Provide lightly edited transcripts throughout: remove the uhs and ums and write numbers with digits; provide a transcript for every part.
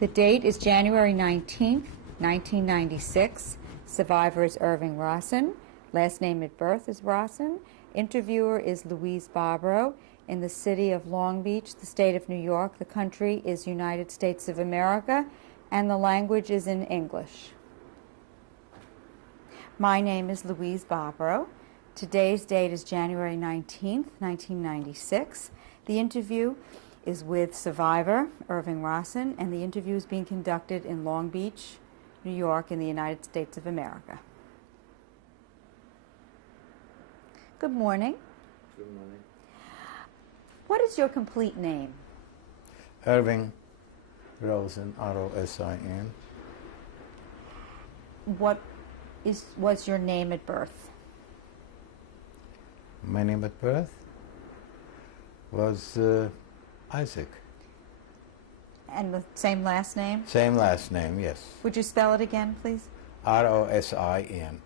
The date is January 19th, 1996. Survivor is Irving Rosin. Last name at birth is Rosin. Interviewer is Louise Barbaro. In the city of Long Beach, the state of New York. The country is United States of America, and the language is in English. My name is Louise Barbaro. Today's date is January 19th, 1996. The interview is with survivor Irving Rosin, and the interview is being conducted in Long Beach, New York, in the United States of America. Good morning. Good morning. What is your complete name? Irving Rosin, R-O-S-I-N. What was your name at birth? My name at birth was Isaac. And the same last name? Same last name, yes. Would you spell it again, please? R-O-S-I-N.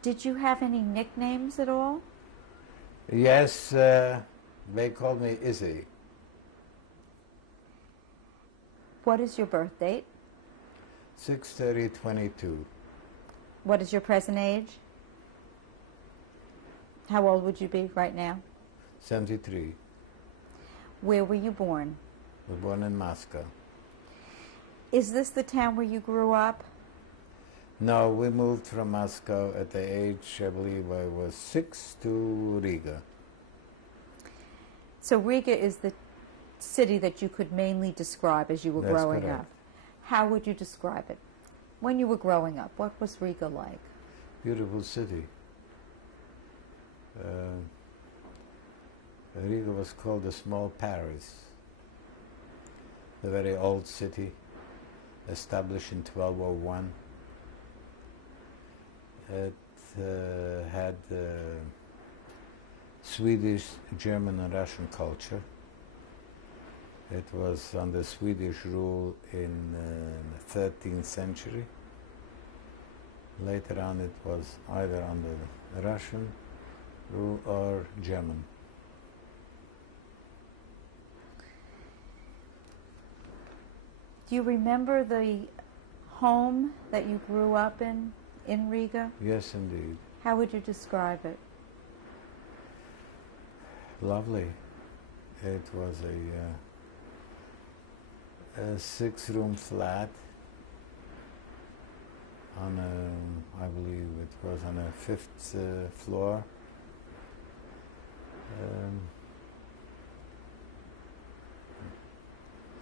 Did you have any nicknames at all? Yes, they called me Izzy. What is your birth date? 6/30/22. What is your present age? How old would you be right now? 73. Where were you born? I was born in Moscow. Is this the town where you grew up? No, we moved from Moscow at the age, I believe I was 6, to Riga. So Riga is the city that you could mainly describe as you were That's growing correct. up. How would you describe it? When you were growing up, what was Riga like? Beautiful city. Riga was called the small Paris. The very old city, established in 1201. It had Swedish, German and Russian culture. It was under Swedish rule in the 13th century. Later on it was either under Russian rule or German. Do you remember the home that you grew up in Riga? Yes, indeed. How would you describe it? Lovely. It was a 6-room flat on a, I believe it was on a 5th floor.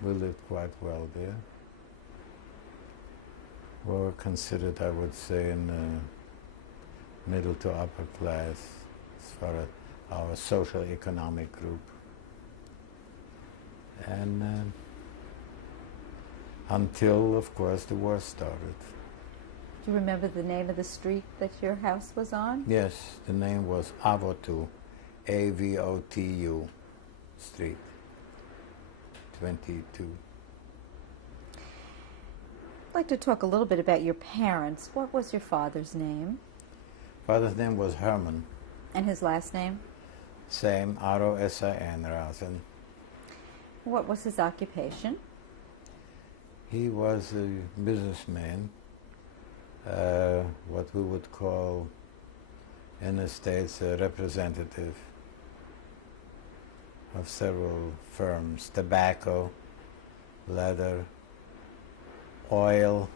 We lived quite well there. We were considered, I would say, in middle to upper class as far as our social economic group. And until, of course, the war started. Do you remember the name of the street that your house was on? Yes, the name was Avotu, A-V-O-T-U Street, 22. I'd like to talk a little bit about your parents. What was your father's name? Father's name was Herman. And his last name? Same, R-O-S-I-N, Rosin. What was his occupation? He was a businessman, what we would call in the States a representative of several firms: tobacco, leather, oil,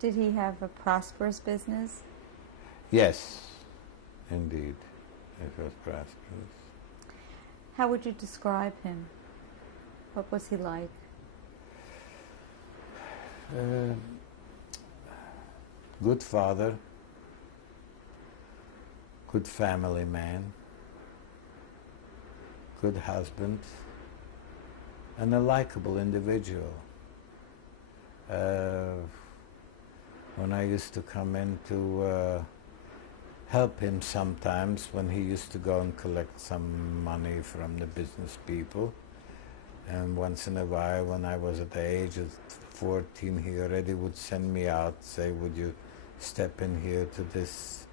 Did he have a prosperous business? yes, indeed, it was prosperous. How would you describe him? What was he like? Good father, good family man, good husband, and a likable individual. When I used to come in to help him sometimes, when he used to go and collect some money from the business people, and once in a while, when I was at the age of 14, he already would send me out, say, would you step in here to this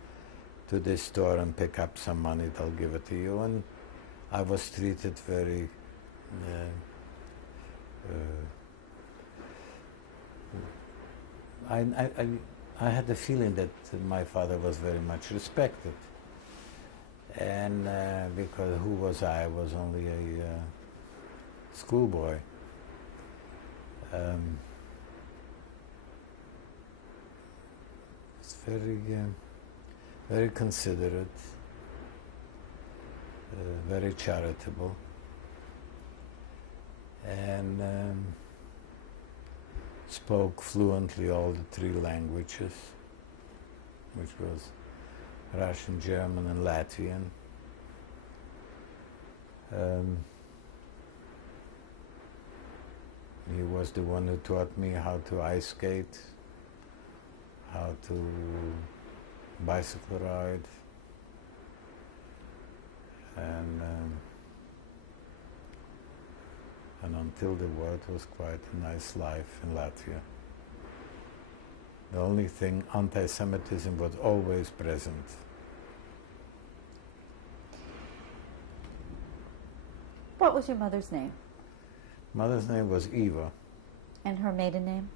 store and pick up some money, they'll give it to you. And I was treated very I had the feeling that my father was very much respected. And because who was I? I was only a schoolboy. It's very considerate, very charitable, and spoke fluently all the 3 languages, which was Russian, German, and Latvian. He was the one who taught me how to ice skate, how to bicycle ride, and until the war it was quite a nice life in Latvia. The only thing, anti-Semitism was always present. What was your mother's name? Mother's name was Eva. And her maiden name?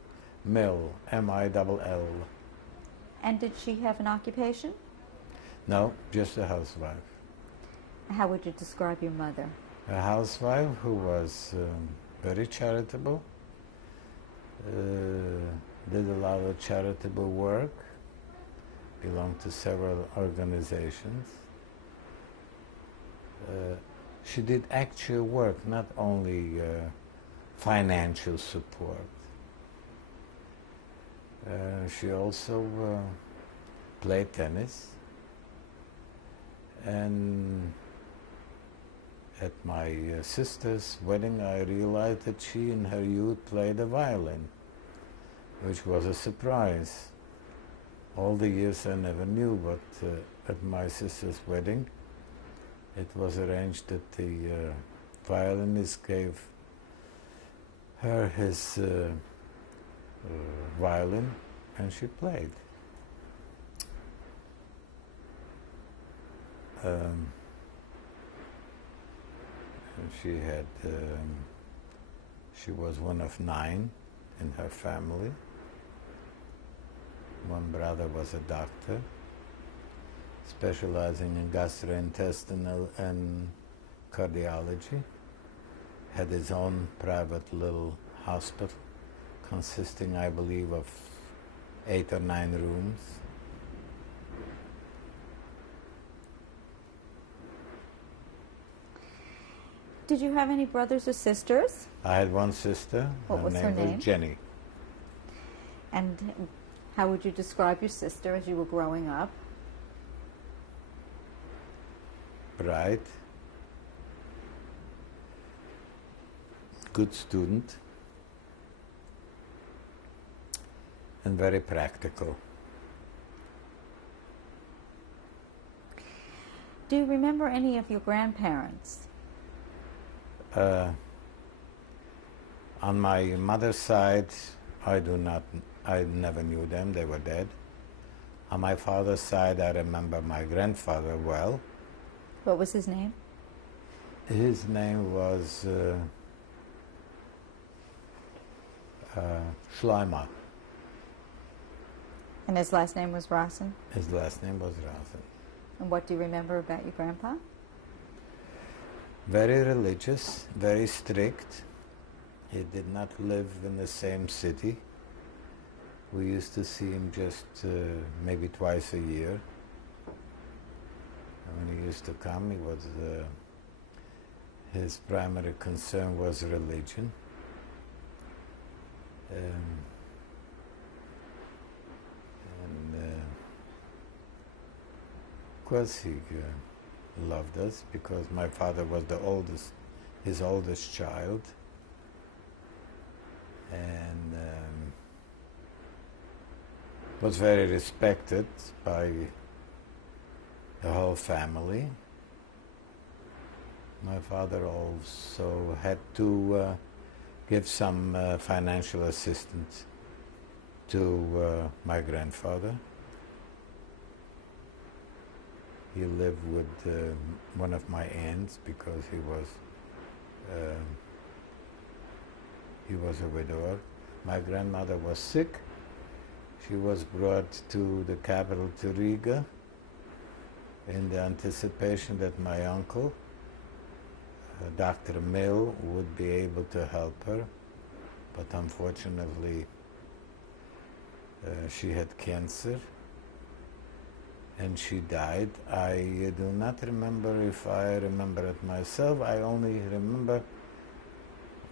Mill, M-I-L-L. And did she have an occupation? No, just a housewife. How would you describe your mother? A housewife who was very charitable, did a lot of charitable work, belonged to several organizations. She did actual work, not only financial support. She also played tennis, and at my sister's wedding I realized that she in her youth played the violin, which was a surprise. All the years I never knew, but at my sister's wedding it was arranged that the violinist gave her his violin and she played. And she was one of 9 in her family. One brother was a doctor, specializing in gastrointestinal and cardiology, had his own private little hospital consisting, I believe, of 8 or 9 rooms. Did you have any brothers or sisters? I had one sister. What was her name? Was Jenny. And how would you describe your sister as you were growing up? Bright, good student, and very practical. Do you remember any of your grandparents? On my mother's side, I never knew them, they were dead. On my father's side, I remember my grandfather well. What was his name? His name was Schleimer. And his last name was Rosin? His last name was Rosin. And what do you remember about your grandpa? Very religious, very strict. He did not live in the same city. We used to see him just maybe twice a year. And when he used to come, he was his primary concern was religion. Of course, he loved us because my father was his oldest child, and was very respected by the whole family. My father also had 2 give some financial assistance to my grandfather. He lived with one of my aunts because he was a widower. My grandmother was sick. She was brought to the capital, to Riga, in the anticipation that my uncle, Dr. Mill, would be able to help her, but unfortunately she had cancer and she died. I do not remember if I remember it myself. I only remember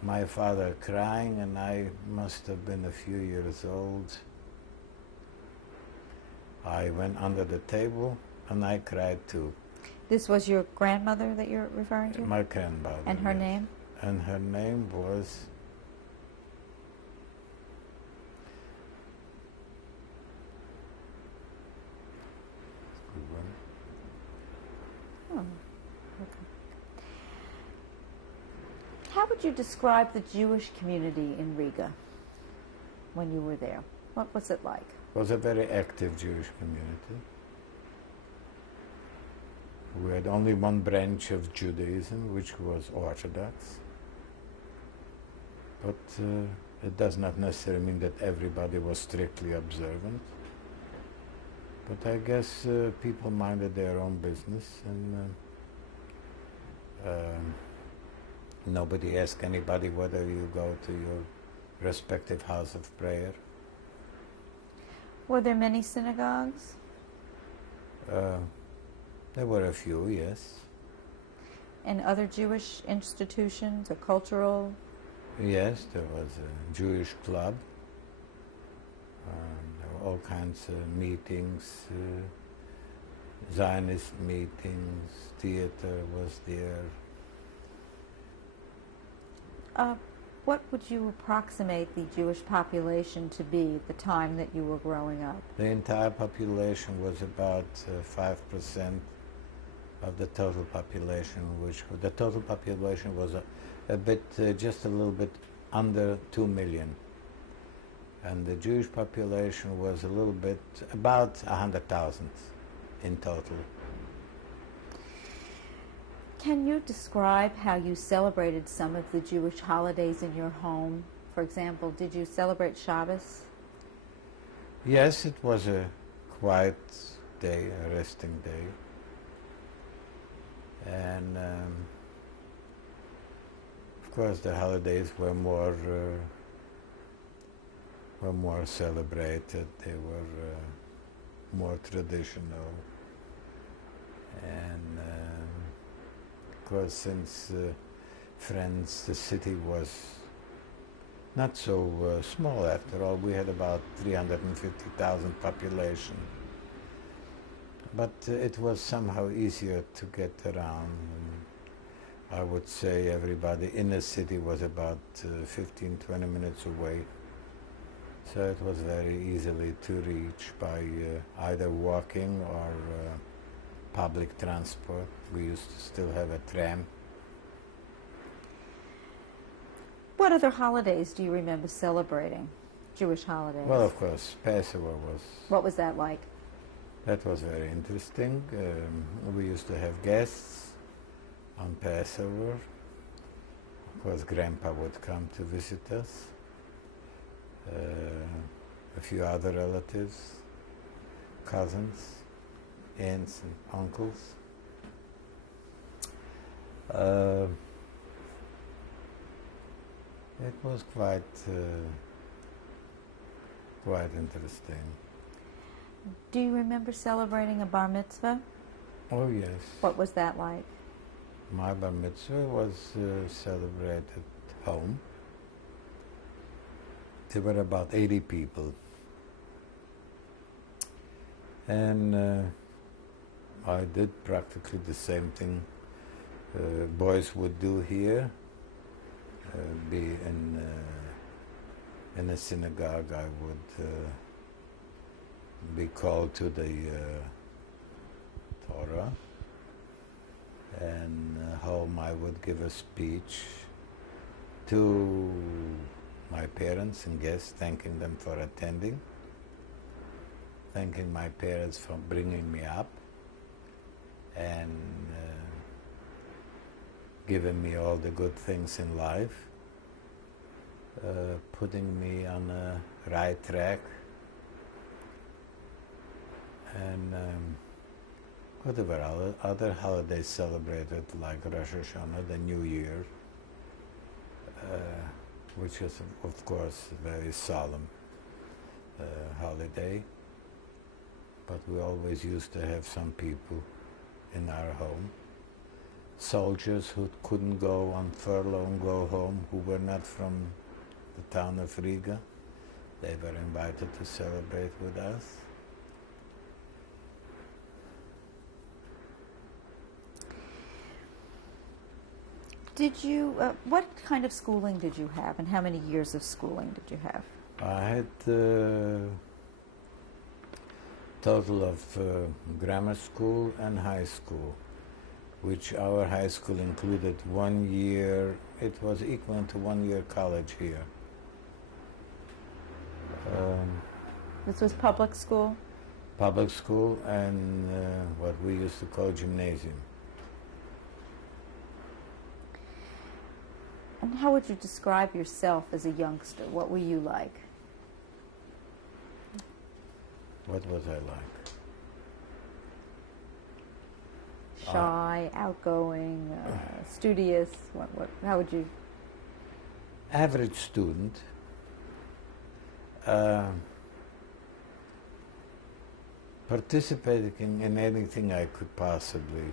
my father crying, and I must have been a few years old. I went under the table and I cried too. This was your grandmother that you're referring to? My grandmother. And her yes. name? And her name was... Oh, okay. How would you describe the Jewish community in Riga when you were there? What was it like? It was a very active Jewish community. We had only one branch of Judaism, which was Orthodox. But it does not necessarily mean that everybody was strictly observant. But I guess people minded their own business, and nobody asked anybody whether you go to your respective house of prayer. Were there many synagogues? There were a few, yes. And other Jewish institutions or cultural? Yes, there was a Jewish club. There were all kinds of meetings, Zionist meetings, theater was there. What would you approximate the Jewish population to be at the time that you were growing up? The entire population was about 5% of the total population, which the total population was just a little bit under 2 million. And the Jewish population was a little bit, about 100,000 in total. Can you describe how you celebrated some of the Jewish holidays in your home? For example, did you celebrate Shabbos? Yes, it was a quiet day, a resting day. And of course the holidays were more celebrated, they were more traditional. And of course, since France, the city was not so small after all, we had about 350,000 population. But it was somehow easier to get around. And I would say everybody in the city was about 15, 20 minutes away. So it was very easily to reach by either walking or public transport. We used to still have a tram. What other holidays do you remember celebrating? Jewish holidays? Well, of course, Passover was... What was that like? That was very interesting. We used to have guests on Passover. Of course, Grandpa would come to visit us. A few other relatives, cousins, aunts and uncles. It was quite interesting. Do you remember celebrating a bar mitzvah? Oh yes. What was that like? My bar mitzvah was celebrated at home. There were about 80 people. And I did practically the same thing boys would do here. Be in a synagogue, I would be called to the Torah, and home I would give a speech to my parents and guests, thanking them for attending, thanking my parents for bringing me up, and giving me all the good things in life, putting me on a right track, and whatever other holidays celebrated, like Rosh Hashanah, the New Year, which is, of course, a very solemn holiday, but we always used to have some people in our home. Soldiers who couldn't go on furlough and go home, who were not from the town of Riga, they were invited to celebrate with us. Did you, what kind of schooling did you have, and how many years of schooling did you have? I had a total of grammar school and high school, which our high school included 1 year. It was equivalent to 1 year college here. This was public school? Public school and what we used to call gymnasium. And how would you describe yourself as a youngster? What were you like? What was I like? Shy, outgoing, studious? How would you? Average student. Participating in anything I could possibly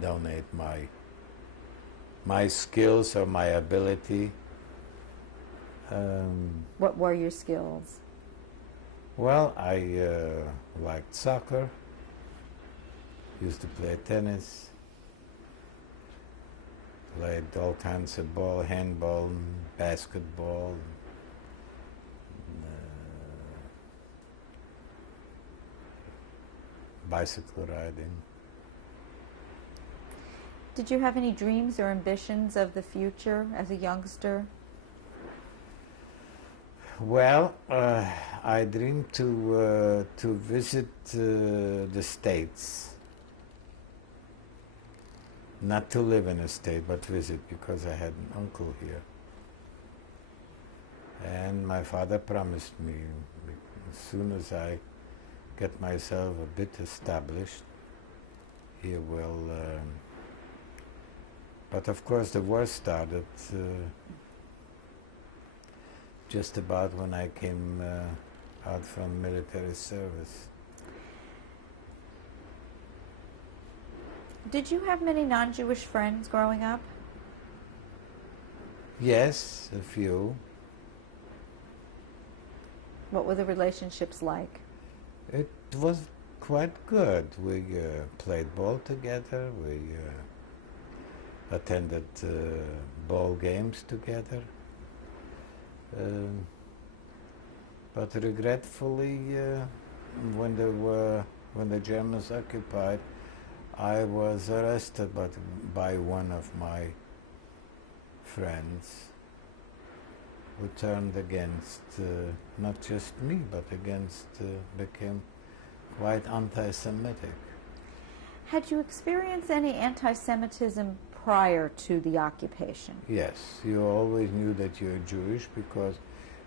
donate my skills or my ability. What were your skills? Well, I liked soccer, used to play tennis, played all kinds of ball, handball, basketball, bicycle riding. Did you have any dreams or ambitions of the future as a youngster? Well, I dreamed to visit the States. Not to live in a state, but visit, because I had an uncle here. And my father promised me, as soon as I get myself a bit established, he will... but of course the war started just about when I came out from military service. Did you have many non-Jewish friends growing up? Yes, a few. What were the relationships like? It was quite good. We played ball together, we attended ball games together. But regretfully, when the Germans occupied, I was arrested by one of my friends, who turned against not just me, but became quite anti-Semitic. Had you experienced any anti-Semitism prior to the occupation? Yes, you always knew that you're Jewish because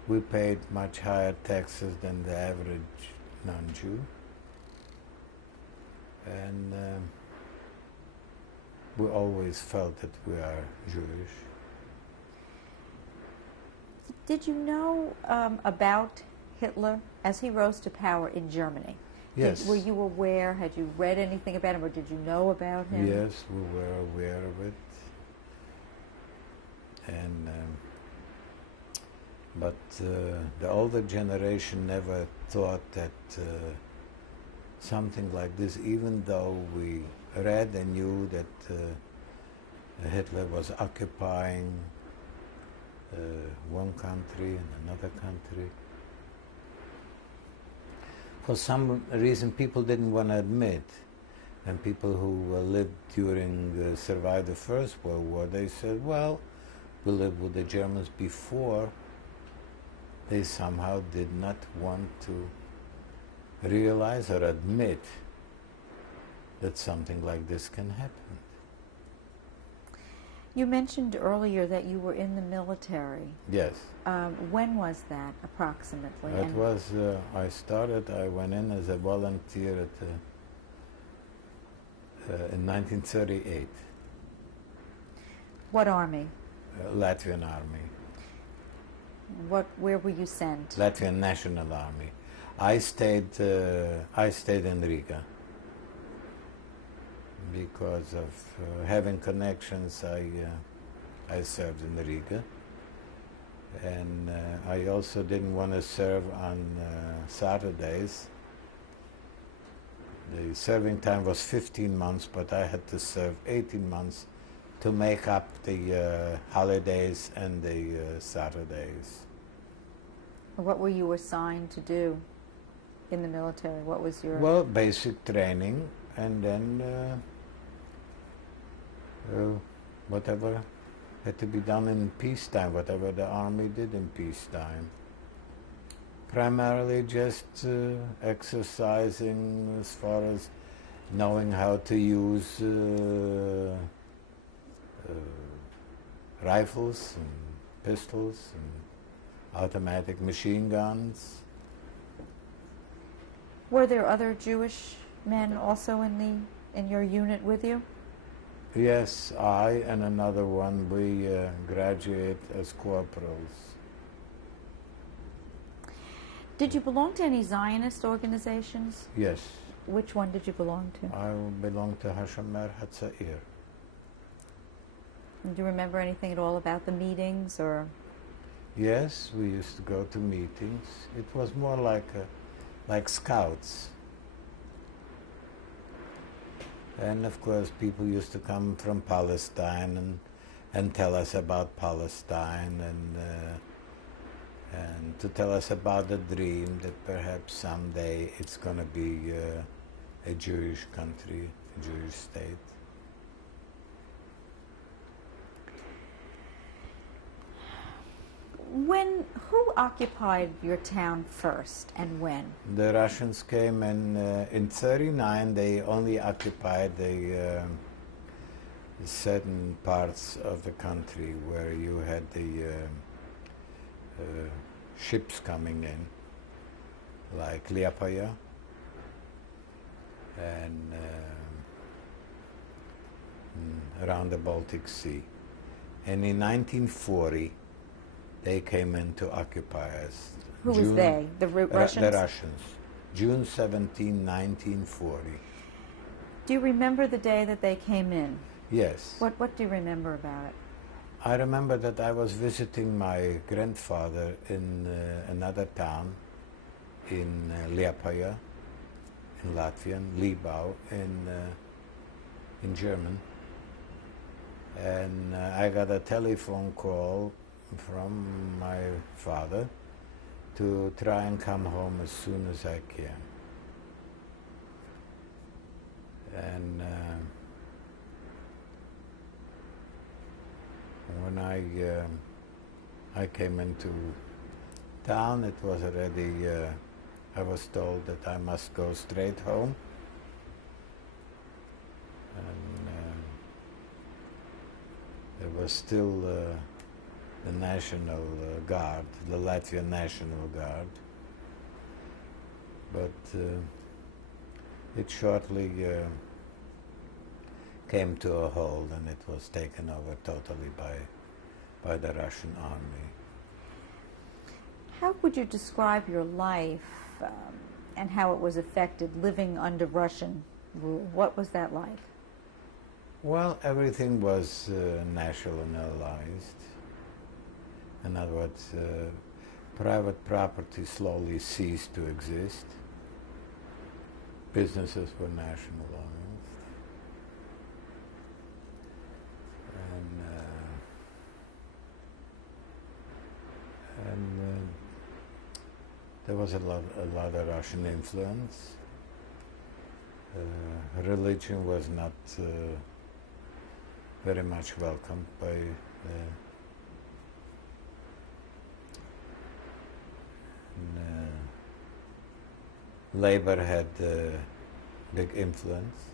we paid much higher taxes than the average non-Jew. And we always felt that we are Jewish. Did you know about Hitler as he rose to power in Germany? Yes. Were you aware? Had you read anything about him, or did you know about him? Yes, we were aware of it. And but the older generation never thought that something like this, even though we read and knew that Hitler was occupying one country and another country. For some reason, people didn't want to admit, and people who lived survived the First World War, they said, well, who lived with the Germans before, they somehow did not want to realize or admit that something like this can happen. You mentioned earlier that you were in the military. Yes. When was that, approximately? It was, I went in as a volunteer in 1938. What army? Latvian Army. Where were you sent? Latvian National Army. I stayed in Riga. Because of having connections, I served in Riga. And I also didn't want to serve on Saturdays. The serving time was 15 months, but I had to serve 18 months to make up the holidays and the Saturdays. What were you assigned to do in the military? What was your... Well, basic training, and then whatever had to be done in peacetime, whatever the army did in peacetime. Primarily just exercising as far as knowing how to use rifles and pistols and automatic machine guns. Were there other Jewish men also in your unit with you? Yes, I and another one, we graduate as corporals. Did you belong to any Zionist organizations? Yes. Which one did you belong to? I belong to Hashomer Hatzair. Do you remember anything at all about the meetings, or? Yes, we used to go to meetings. It was more like scouts. And of course, people used to come from Palestine and tell us about Palestine and to tell us about the dream that perhaps someday it's going to be a Jewish country, a Jewish state. Who occupied your town first and when? The Russians came in 1939. They only occupied the certain parts of the country where you had the ships coming in, like Liepāja and around the Baltic Sea. And in 1940, they came in to occupy us. Who was they? The Russians? The Russians. June 17, 1940. Do you remember the day that they came in? Yes. What do you remember about it? I remember that I was visiting my grandfather in another town in Liepāja, in Latvian, Libau, in German. And I got a telephone call from my father to try and come home as soon as I can. And when I came into town, it was already, I was told that I must go straight home. And there was still the National Guard, the Latvian National Guard. But it shortly came to a halt, and it was taken over totally by the Russian army. How would you describe your life and how it was affected living under Russian rule? What was that like? Well, everything was nationalized. In other words, private property slowly ceased to exist. Businesses were nationalized. And there was a lot of Russian influence. Religion was not very much welcomed by labor had big influence.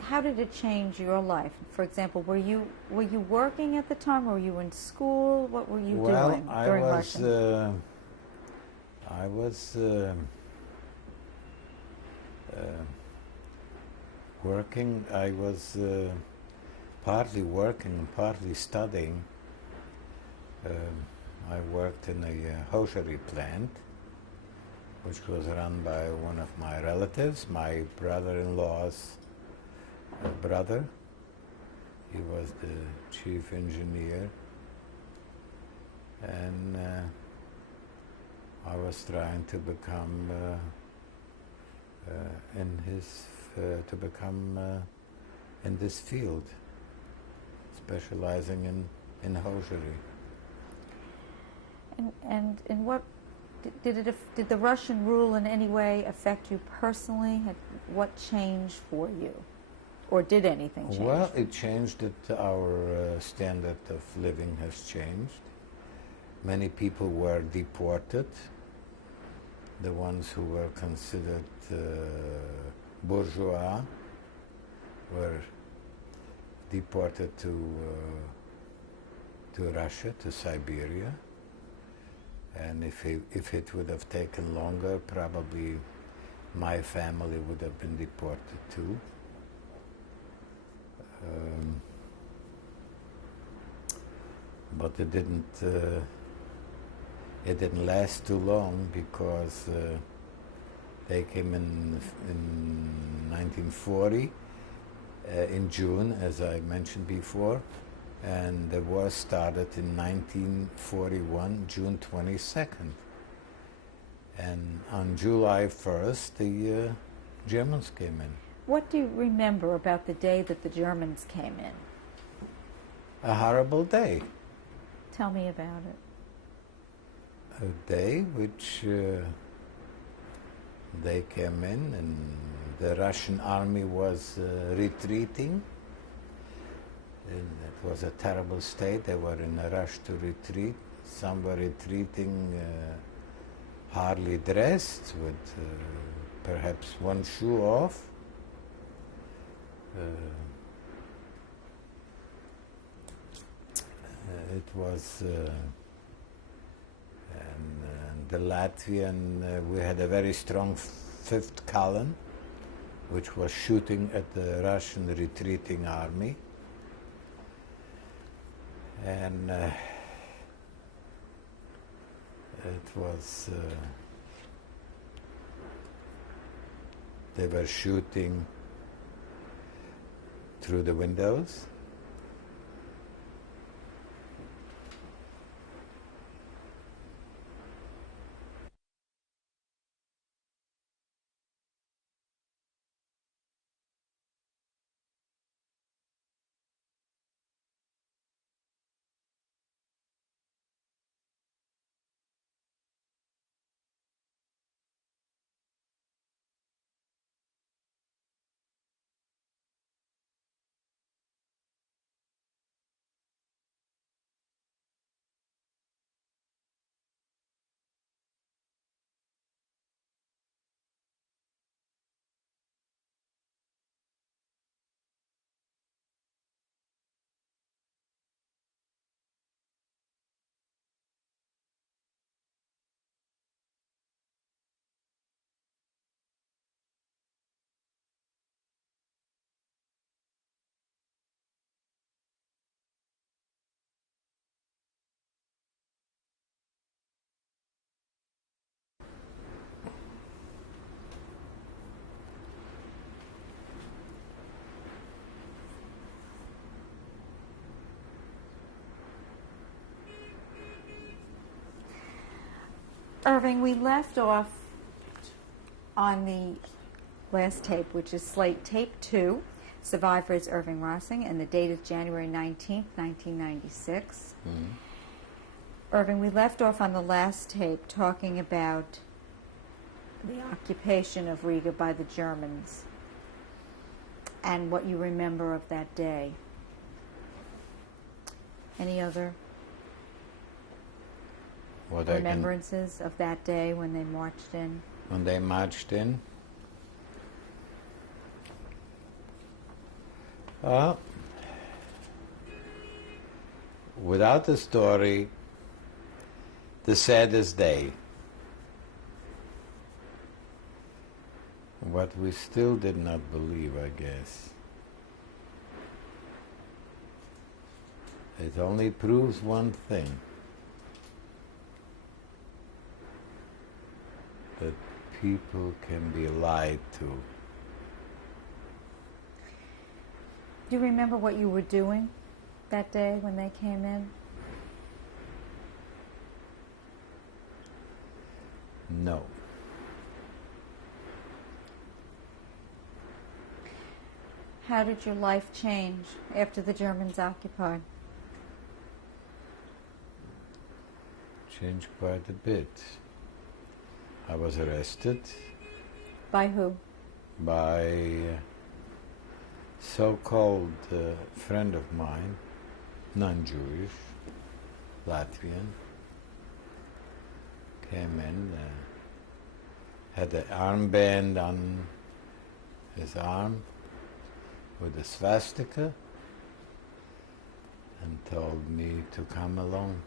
How did it change your life? For example, were you working at the time, or were you in school? What were you doing during Russian? I was working. I was partly working and partly studying. I worked in a hosiery plant, which was run by one of my relatives, my brother-in-law's brother. He was the chief engineer, and I was trying to become in this field, specializing in hosiery. And in what did the Russian rule in any way affect you personally? What changed for you, or did anything change? Well, it changed that our standard of living has changed. Many people were deported. The ones who were considered bourgeois were deported to Russia, to Siberia. And if it would have taken longer, probably my family would have been deported too. But it didn't last too long, because they came in 1940 in June, as I mentioned before, and the war started in 1941, June 22nd. And on July 1st, the Germans came in. What do you remember about the day that the Germans came in? A horrible day. Tell me about it. A day which they came in, and the Russian army was retreating. And it was a terrible state. They were in a rush to retreat. Some were retreating hardly dressed, with perhaps one shoe off. It was, and the Latvian, we had a very strong 5th column, which was shooting at the Russian retreating army. And it was, they were shooting through the windows. Irving, we left off on the last tape, which is Slate Tape 2. Survivor is Irving Rosin, and the date is January 19th, 1996. Mm-hmm. Irving, we left off on the last tape talking about the occupation of Riga by the Germans and what you remember of that day. Any other? remembrances of that day when they marched in? When they marched in? Well, without the story, the saddest day. What we still did not believe, I guess. It only proves one thing. That people can be lied to. Do you remember what you were doing that day when they came in? No. How did your life change after the Germans occupied? Changed quite a bit. I was arrested. By who? By a so-called friend of mine, non-Jewish, Latvian, came in, had an armband on his arm with a swastika and told me to come along.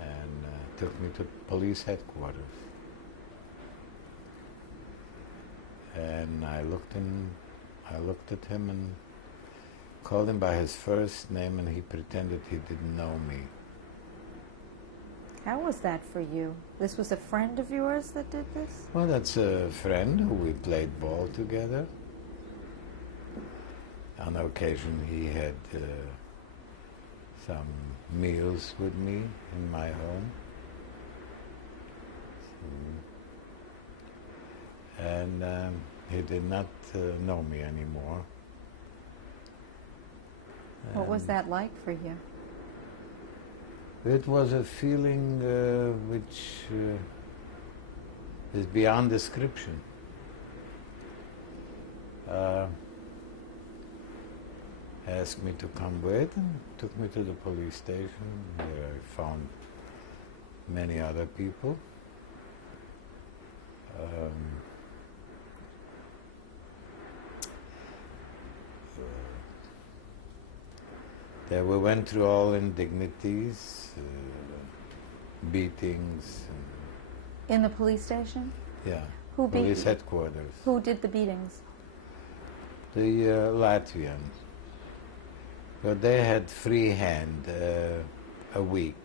And took me to police headquarters. And I looked at him and called him by his first name, and he pretended he didn't know me. How was that for you? This was a friend of yours that did this? Well, that's a friend who we played ball together. On occasion he had some meals with me in my home. And he did not know me anymore. What was that like for you? It was a feeling which is beyond description. Asked me to come with and took me to the police station, where I found many other people. There we went through all indignities, beatings. In the police station? Yeah. Who beat police you? Headquarters. Who did the beatings? The Latvians. But they had free hand a week.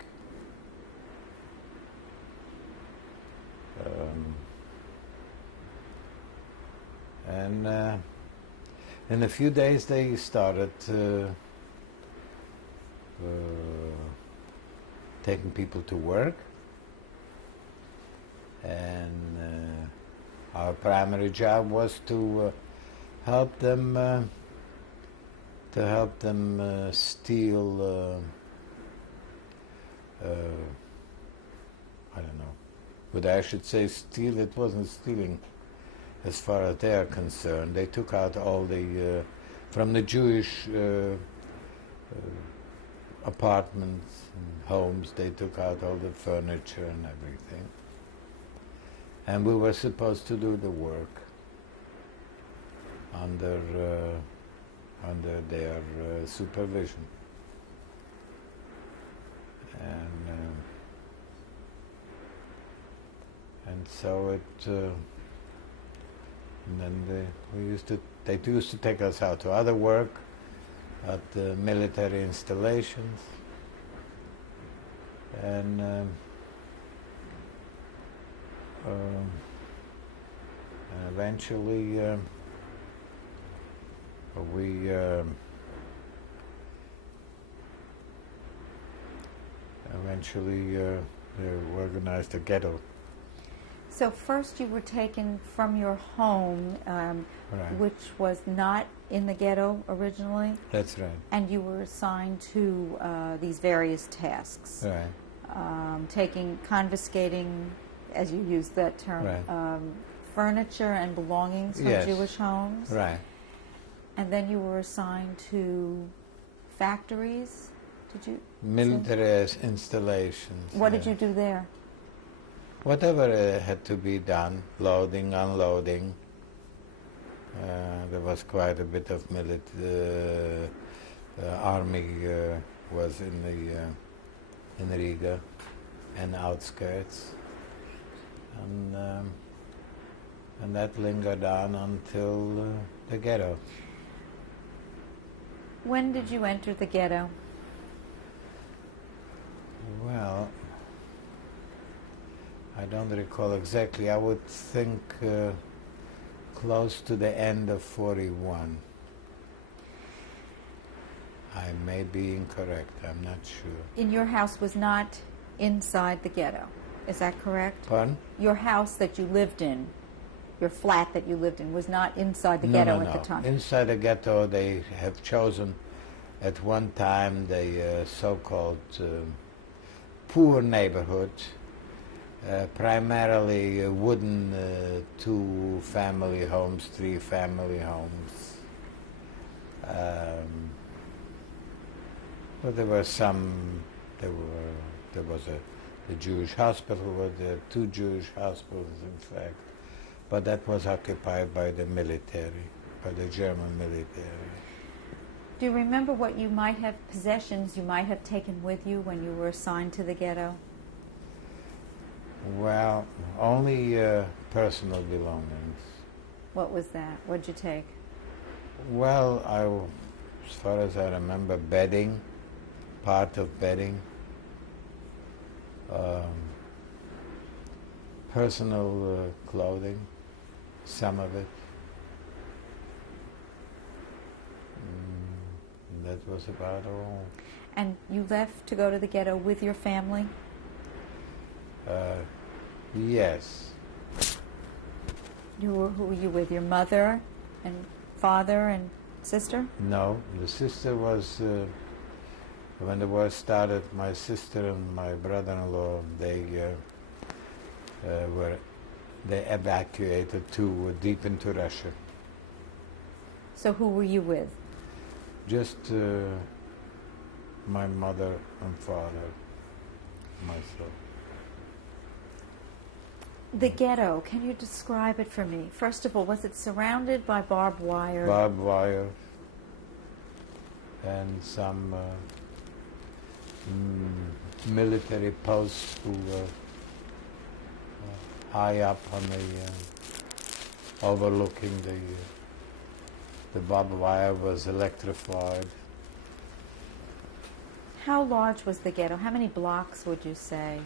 And in a few days they started taking people to work, and our primary job was to help them steal. I don't know, but I should say steal. It wasn't stealing, as far as they are concerned. They took out all the from the Jewish apartments and homes. They took out all the furniture and everything, and we were supposed to do the work under their supervision. And so it. And then they used to take us out to other work at the military installations, and eventually we organized a ghetto. So first you were taken from your home, Right. which was not in the ghetto originally, That's right. and you were assigned to these various tasks. Right. Confiscating, as you used that term, Right. furniture and belongings from Yes. Jewish homes. Right. And then you were assigned to factories did you? Military installations. What did you do there? Whatever had to be done, loading, unloading. There was quite a bit of army was in Riga and outskirts, and that lingered on until the ghetto. When did you enter the ghetto? Well, I don't recall exactly. I would think close to the end of 41. I may be incorrect, I'm not sure. And your house was not inside the ghetto, is that correct? Pardon? Your house that you lived in, your flat that you lived in, was not inside the ghetto at the time? Inside the ghetto they have chosen at one time the so-called poor neighborhood, primarily wooden 2-family homes, 3-family homes. But there were some. There was a Jewish hospital. There were 2 Jewish hospitals, in fact. But that was occupied by the military, by the German military. Do you remember what you might have, possessions you might have taken with you when you were assigned to the ghetto? Well, only personal belongings. What was that? What did you take? Well, as far as I remember, bedding, part of bedding, personal clothing, some of it. That was about all. And you left to go to the ghetto with your family? Yes. Who were you with? Your mother and father and sister? No, the sister was, when the war started, my sister and my brother-in-law, they evacuated deep into Russia. So who were you with? Just my mother and father, myself. The ghetto, can you describe it for me? First of all, was it surrounded by barbed wire? Barbed wire and some military posts who were high up on the overlooking the barbed wire was electrified. How large was the ghetto? How many blocks would you say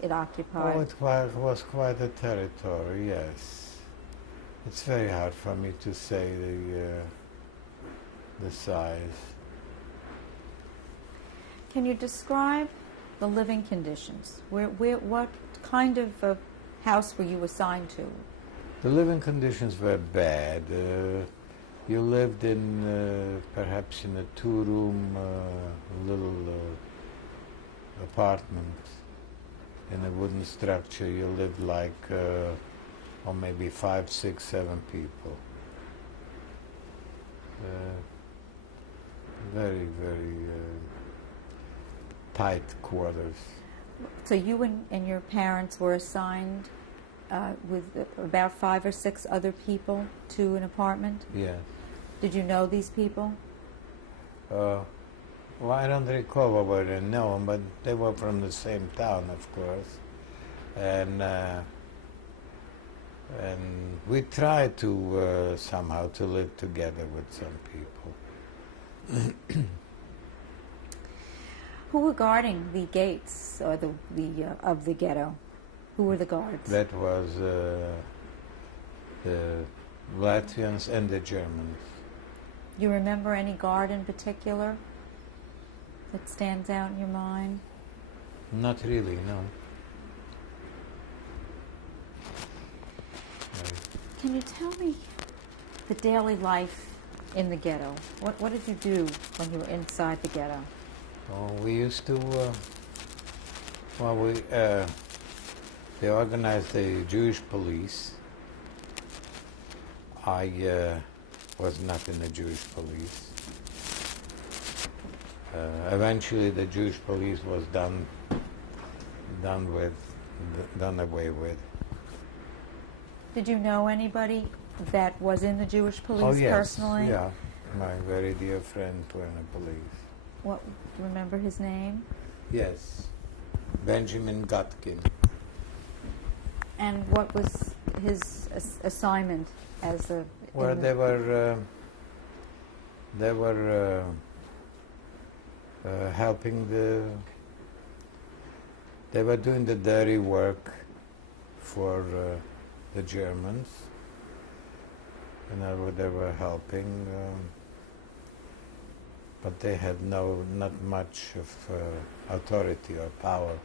it occupied? Oh, it was quite a territory, yes. It's very hard for me to say the size. Can you describe the living conditions? What kind of house were you assigned to? The living conditions were bad. You lived in perhaps in a 2-room little apartment in a wooden structure. You lived like, or maybe 5, 6, 7 people. Very, very tight quarters. So you and your parents were assigned with about 5 or 6 other people to an apartment? Yes. Did you know these people? Well, I don't recall whether they know them, but they were from the same town, of course. And we tried to somehow to live together with some people. Who were guarding the gates or of the ghetto? Who were the guards? That was the Latvians and the Germans. You remember any guard in particular that stands out in your mind? Not really, no. Can you tell me the daily life in the ghetto? What did you do when you were inside the ghetto? Oh, we used to, they organized the Jewish police. I was not in the Jewish police. Eventually, the Jewish police was done away with. Did you know anybody that was in the Jewish police Oh yes, personally? yeah, my very dear friends were in the police. What? Remember his name? Yes, Benjamin Gutkin. And what was his assignment as a? Well, they were helping they were doing the dirty work for the Germans, and they were helping, but they had not much of authority or power.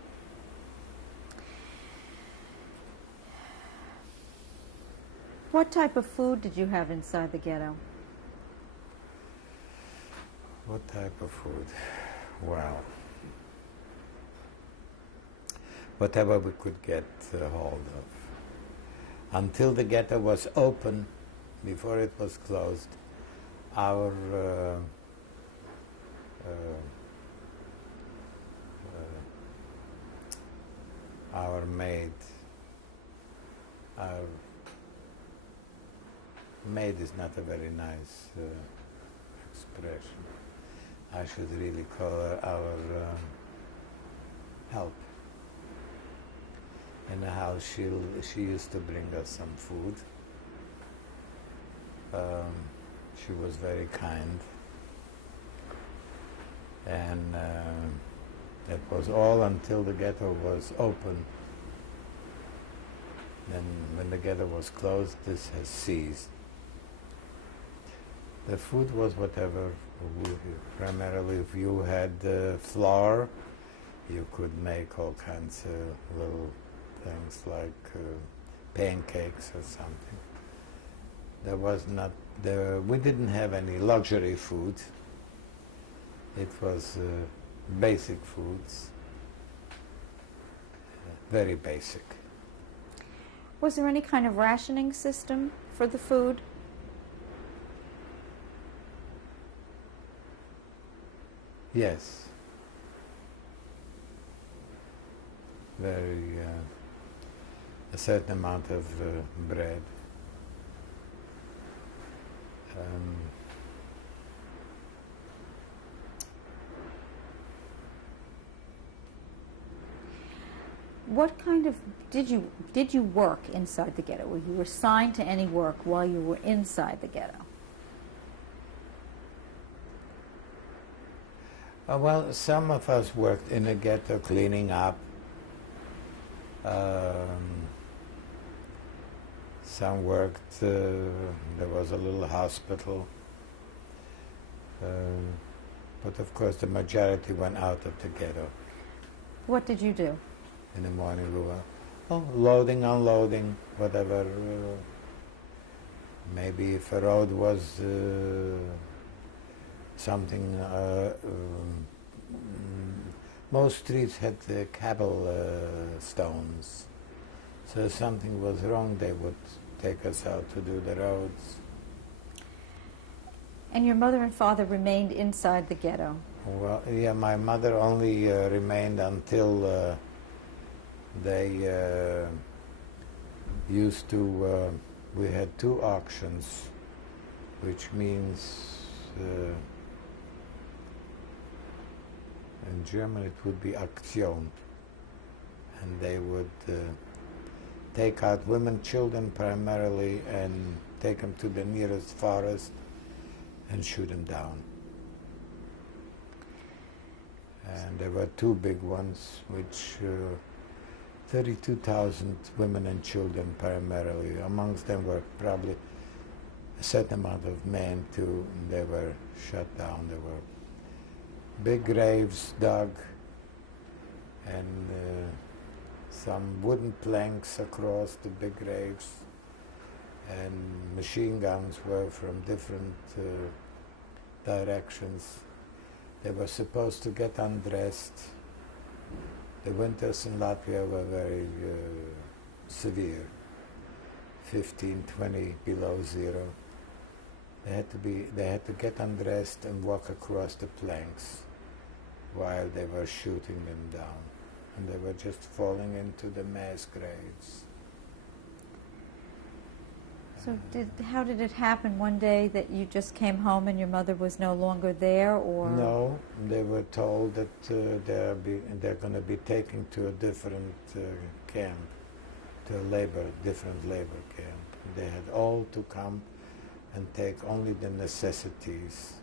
What type of food did you have inside the ghetto? What type of food? Wow. Whatever we could get hold of. Until the ghetto was open, before it was closed, our maid is not a very nice expression. I should really call her our help. In the house, she used to bring us some food. She was very kind, and that was all until the ghetto was open. Then, when the ghetto was closed, this has ceased. The food was whatever. Primarily, if you had flour, you could make all kinds of little things like pancakes or something. There was not. We didn't have any luxury food. It was basic foods, very basic. Was there any kind of rationing system for the food? Yes. Very a certain amount of bread. What kind of did you work inside the ghetto? Were you assigned to any work while you were inside the ghetto? Well, some of us worked in the ghetto cleaning up. Some worked, there was a little hospital. But of course the majority went out of the ghetto. What did you do? In the morning we were loading, unloading, whatever. Maybe if a road was something, most streets had cobblestones. So if something was wrong, they would take us out to do the roads. And your mother and father remained inside the ghetto? Well, yeah, my mother only remained until they used to, we had 2 auctions, which means in German it would be Aktion, and they would take out women, children primarily, and take them to the nearest forest and shoot them down. And there were 2 big ones, which 32,000 women and children primarily. Amongst them were probably a certain amount of men too, and they were shot down. There were big graves dug, and some wooden planks across the big graves, and machine guns were from different directions. They were supposed to get undressed. The winters in Latvia were very severe, 15, 20 below zero. They had to get undressed and walk across the planks. while they were shooting them down. And they were just falling into the mass graves. So how did it happen one day that you just came home and your mother was no longer there, or? No, they were told that they're going to be taken to a different camp, to a different labor camp. They had all to come and take only the necessities,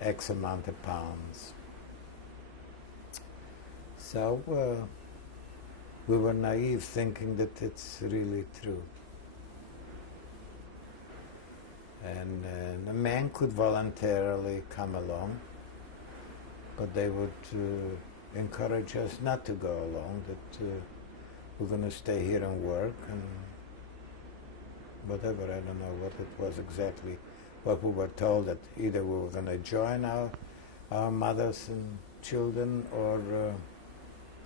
X amount of pounds. So we were naive, thinking that it's really true. And a man could voluntarily come along, but they would encourage us not to go along, that we're going to stay here and work and whatever. I don't know what it was exactly, what we were told, that either we were going to join our mothers and children or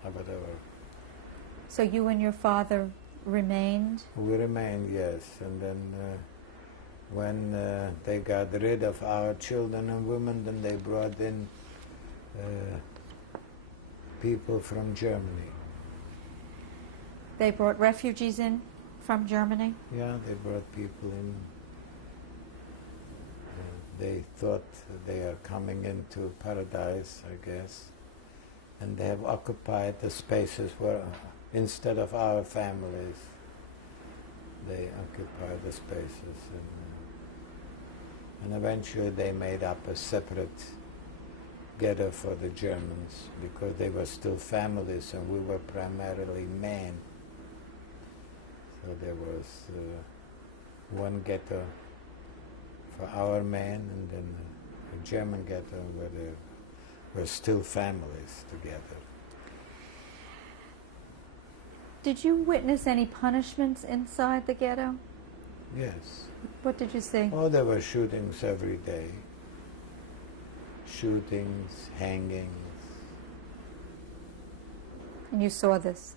whatever. So you and your father remained? We remained, yes. And then when they got rid of our children and women, then they brought in people from Germany. They brought refugees in from Germany? Yeah, they brought people in. They thought they are coming into paradise, I guess. And they have occupied the spaces where, instead of our families, they occupy the spaces. And eventually they made up a separate ghetto for the Germans, because they were still families and we were primarily men. So there was one ghetto for our men, and then a German ghetto where there were still families together. Did you witness any punishments inside the ghetto? Yes. What did you see? Oh, there were shootings every day. Shootings, hangings. And you saw this?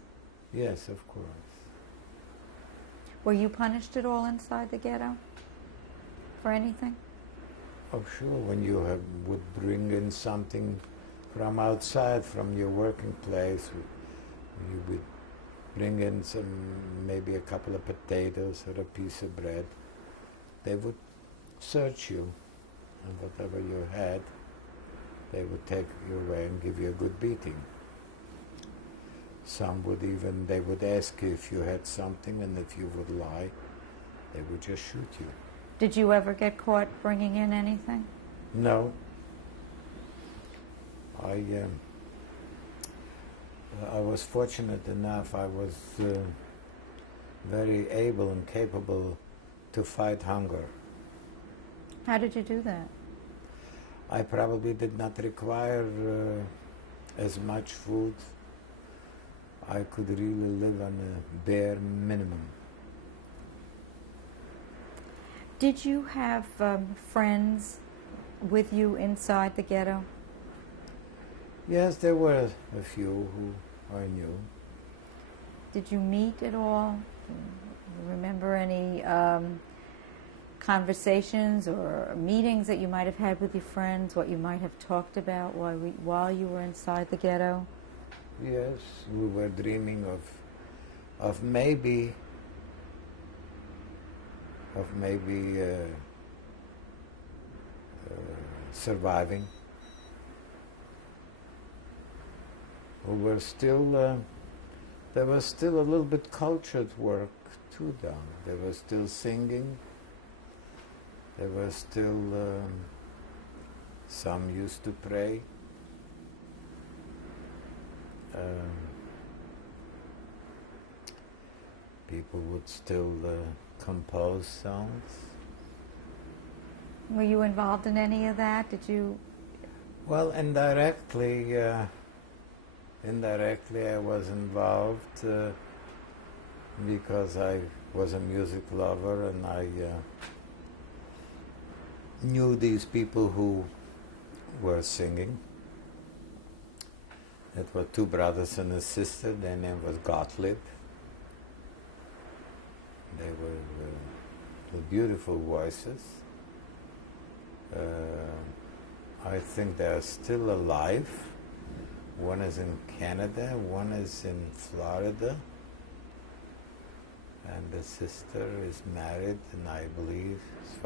Yes, of course. Were you punished at all inside the ghetto for anything? Oh, sure. When you would bring in something from outside, from your working place, you would bring in maybe a couple of potatoes or a piece of bread. They would search you, and whatever you had, they would take you away and give you a good beating. Some would even, they would ask you if you had something, and if you would lie, they would just shoot you. Did you ever get caught bringing in anything? No. I was fortunate enough, I was very able and capable to fight hunger. How did you do that? I probably did not require as much food. I could really live on a bare minimum. Did you have friends with you inside the ghetto? Yes, there were a few who I knew. Did you meet at all? Do you remember any conversations or meetings that you might have had with your friends, what you might have talked about while you were inside the ghetto? Yes, we were dreaming of maybe surviving. We were still, there was still a little bit cultured work too down. There was still singing. There was still, some used to pray. People would still compose songs. Were you involved in any of that? Did you? Well, indirectly I was involved because I was a music lover, and I knew these people who were singing. It were two brothers and a sister. Their name was Gottlieb. They were with beautiful voices. I think they are still alive. One is in Canada, one is in Florida, and the sister is married, and I believe, as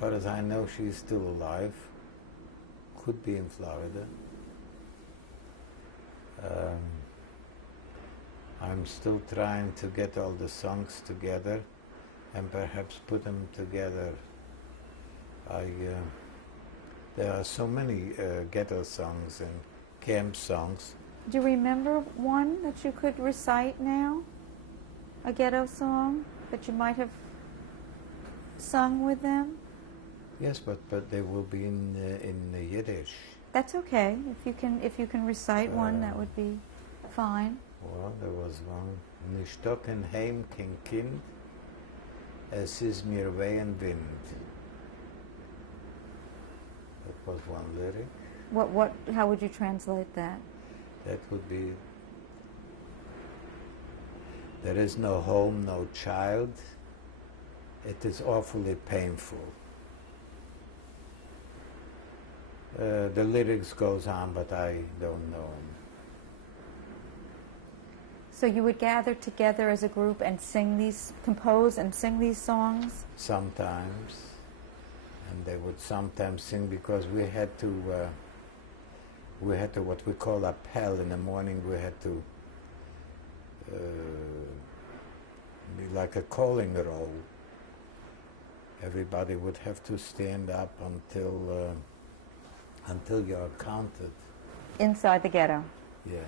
far as I know, she's still alive. Could be in Florida. I'm still trying to get all the songs together and perhaps put them together. There are so many ghetto songs and camp songs. Do you remember one that you could recite now? A ghetto song that you might have sung with them? Yes, but they will be in Yiddish. That's okay. If you can recite one, that would be fine. Well, there was one. Nicht stocken heim kein Kind, es ist mir wehen Wind. That was one lyric. How would you translate that? That would be, there is no home, no child. It is awfully painful. The lyrics goes on, but I don't know. So you would gather together as a group and compose and sing these songs? Sometimes. And they would sometimes sing because we had to what we call appel in the morning. We had to be like a calling roll. Everybody would have to stand up until you are counted. Inside the ghetto? Yes.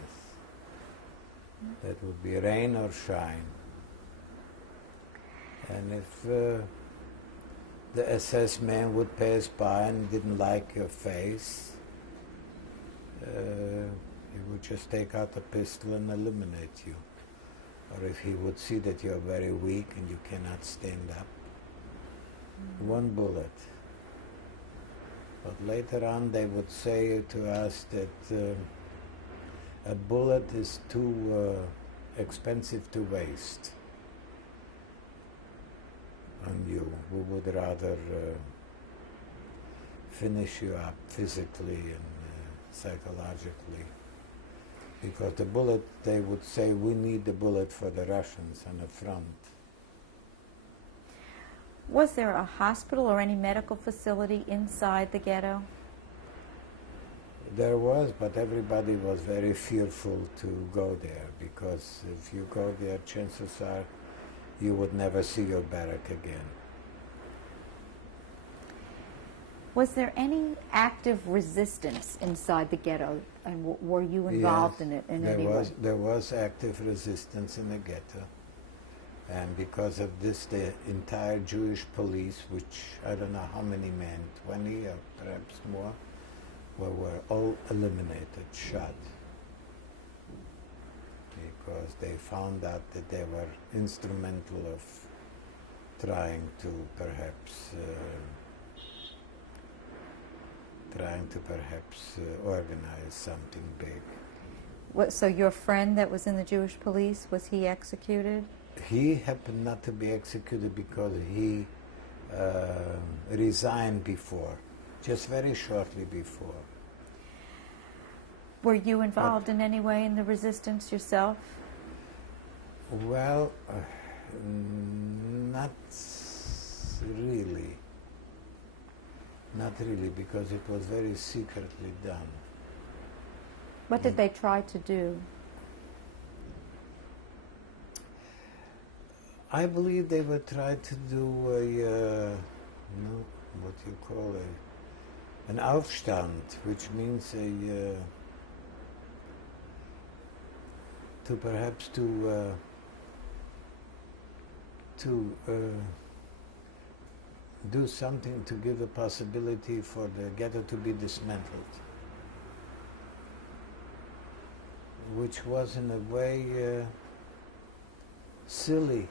That would be rain or shine. And if the SS man would pass by and didn't like your face, he would just take out a pistol and eliminate you. Or if he would see that you're very weak and you cannot stand up, one bullet. But later on they would say to us that a bullet is too expensive to waste on you. We would rather finish you up physically and psychologically. Because the bullet, they would say, we need the bullet for the Russians on the front. Was there a hospital or any medical facility inside the ghetto? There was, but everybody was very fearful to go there, because if you go there, chances are you would never see your barrack again. Was there any active resistance inside the ghetto, and were you involved in it in any way? There was active resistance in the ghetto, and because of this, the entire Jewish police, which I don't know how many men, 20 or perhaps more, were all eliminated, shot, because they found out that they were instrumental of trying to perhaps organize something big. So your friend that was in the Jewish police, was he executed? He happened not to be executed because he resigned before, just very shortly before. Were you involved in any way in the resistance yourself? Well, not really. Not really, because it was very secretly done. What did they try to do? I believe they were trying to do what you call an Aufstand, which means do something to give a possibility for the ghetto to be dismantled, which was in a way silly,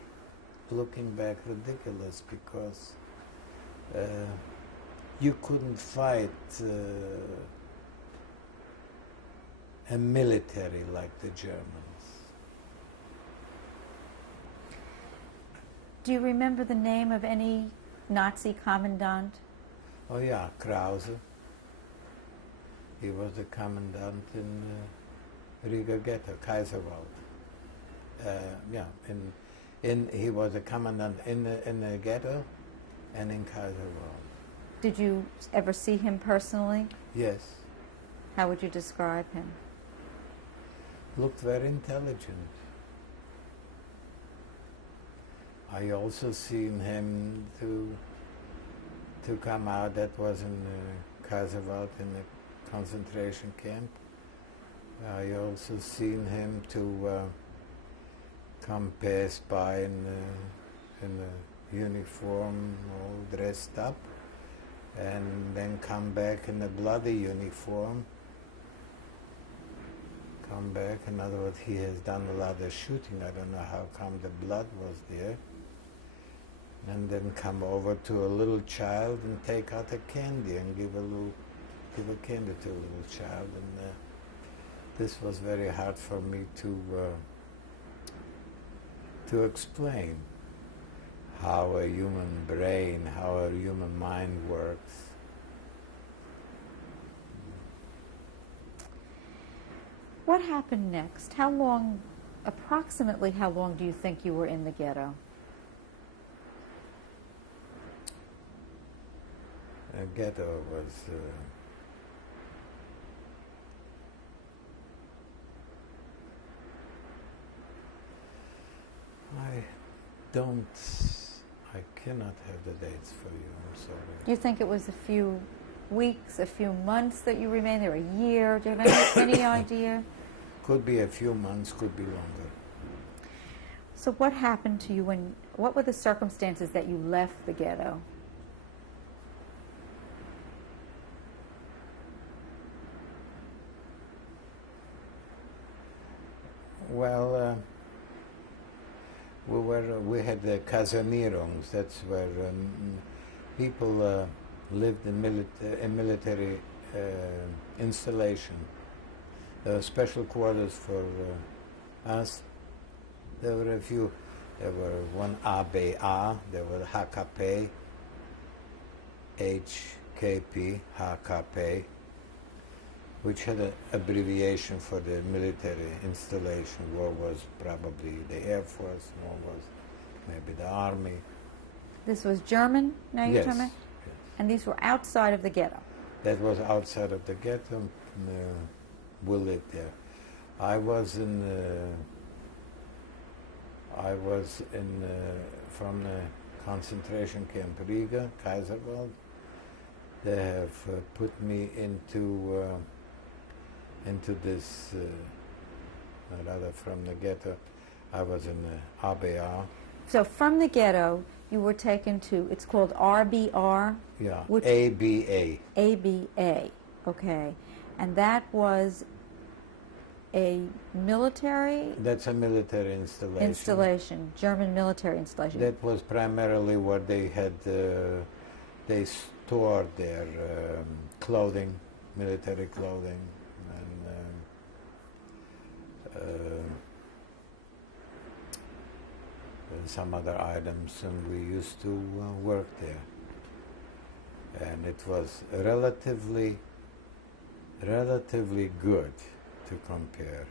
looking back, ridiculous, because you couldn't fight a military like the Germans. Do you remember the name of any Nazi commandant? Oh yeah, Krause. He was the commandant in Riga ghetto, Kaiserwald. He was a commandant in the ghetto and in Kaiserwald. Did you ever see him personally? Yes. How would you describe him? Looked very intelligent. I also seen him to come out. That was in Kaiserwald in the concentration camp. I also seen him to come pass by in the uniform, all dressed up, and then come back in a bloody uniform. Come back. In other words, he has done a lot of shooting. I don't know how come the blood was there. And then come over to a little child and take out a candy and give a candy to a little child. And this was very hard for me to explain how a human brain, how a human mind works. What happened next? Approximately how long do you think you were in the ghetto? The ghetto was I cannot have the dates for you, I'm sorry. Do you think it was a few weeks, a few months that you remained there, a year? Do you have any idea? Could be a few months, could be longer. So what happened to you what were the circumstances that you left the ghetto? Well, we had the Kasernierungs. That's where people lived in military installation. There were special quarters for us. There were a few. There were one ABA, there were HKP, HKP, HKP, which had an abbreviation for the military installation. One was probably the Air Force, one was maybe the Army. This was German, now you're Yes, talking about? yes. And these were outside of the ghetto? That was outside of the ghetto. We lived there. I was from the concentration camp Riga, Kaiserwald. They have put me into this, rather from the ghetto. I was in the ABA. So from the ghetto, you were taken to, it's called RBR? Yeah, which, ABA. ABA, okay. And that was a military? That's a military installation. Installation, German military installation. That was primarily where they had, they stored their clothing, military clothing, and some other items, and we used to work there. And it was relatively good to compare.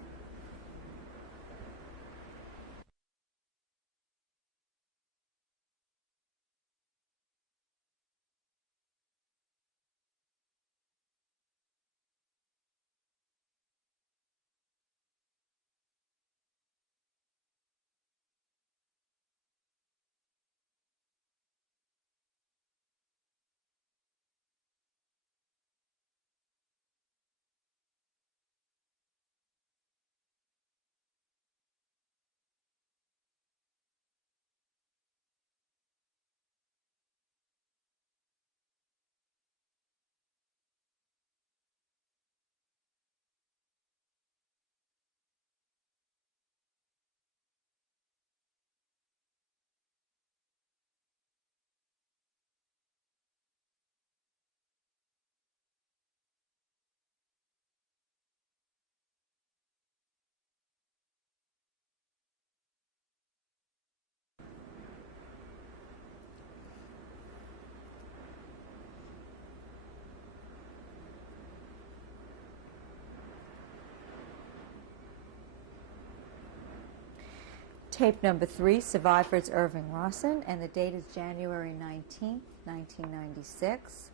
tape number 3, survivors Irving Rosin, and the date is January 19th, 1996.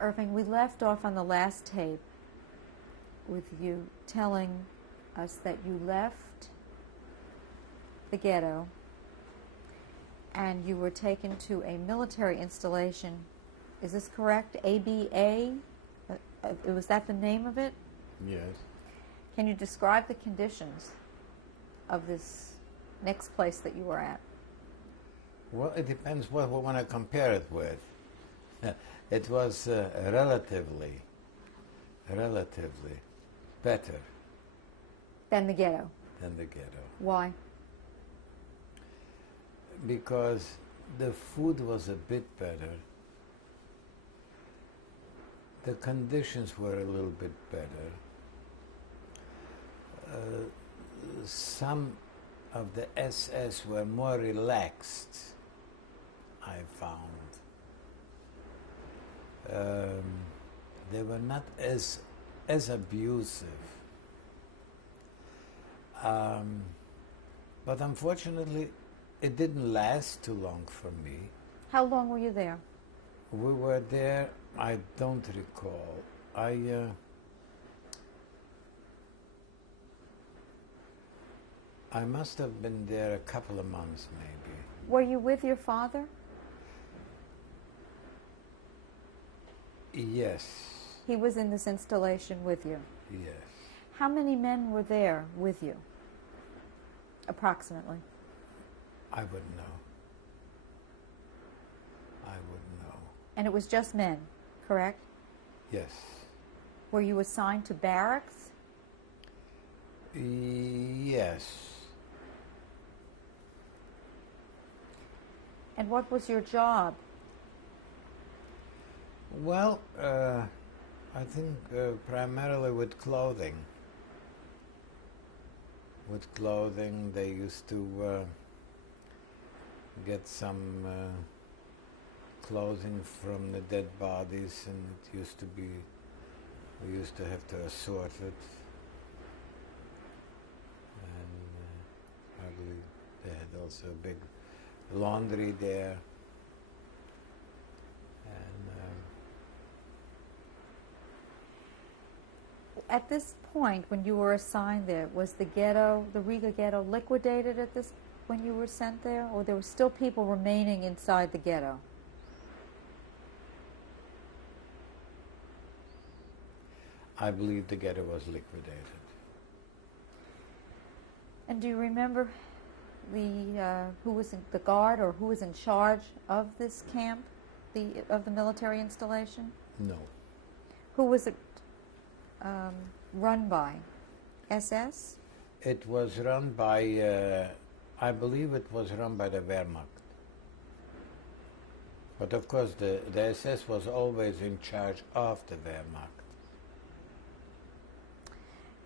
Irving, we left off on the last tape with you telling us that you left the ghetto and you were taken to a military installation. Is this correct? ABA? Was that the name of it? Yes. Can you describe the conditions of this next place that you were at? Well, it depends what we want to compare it with. It was relatively better Than the ghetto. than the ghetto. Why? Because the food was a bit better. The conditions were a little bit better. Some of the SS were more relaxed, I found. They were not as abusive. But unfortunately, it didn't last too long for me. How long were you there? We were there, I don't recall. I must have been there a couple of months, maybe. Were you with your father? Yes. He was in this installation with you. Yes. How many men were there with you, approximately? I wouldn't know. I wouldn't know. And it was just men, correct? Yes. Were you assigned to barracks? Yes. And what was your job? Well, I think primarily with clothing. With clothing, they used to get some clothing from the dead bodies, and it used to be, we used to have to assort it. And I believe they had also a big laundry there. At this point, when you were assigned there, was the ghetto, the Riga ghetto, liquidated at this when you were sent there, or there were still people remaining inside the ghetto? I believe the ghetto was liquidated. And do you remember who was the guard or who was in charge of this camp, of the military installation? No. Who was it run by? SS? It was run by, I believe it was run by the Wehrmacht. But of course the SS was always in charge of the Wehrmacht.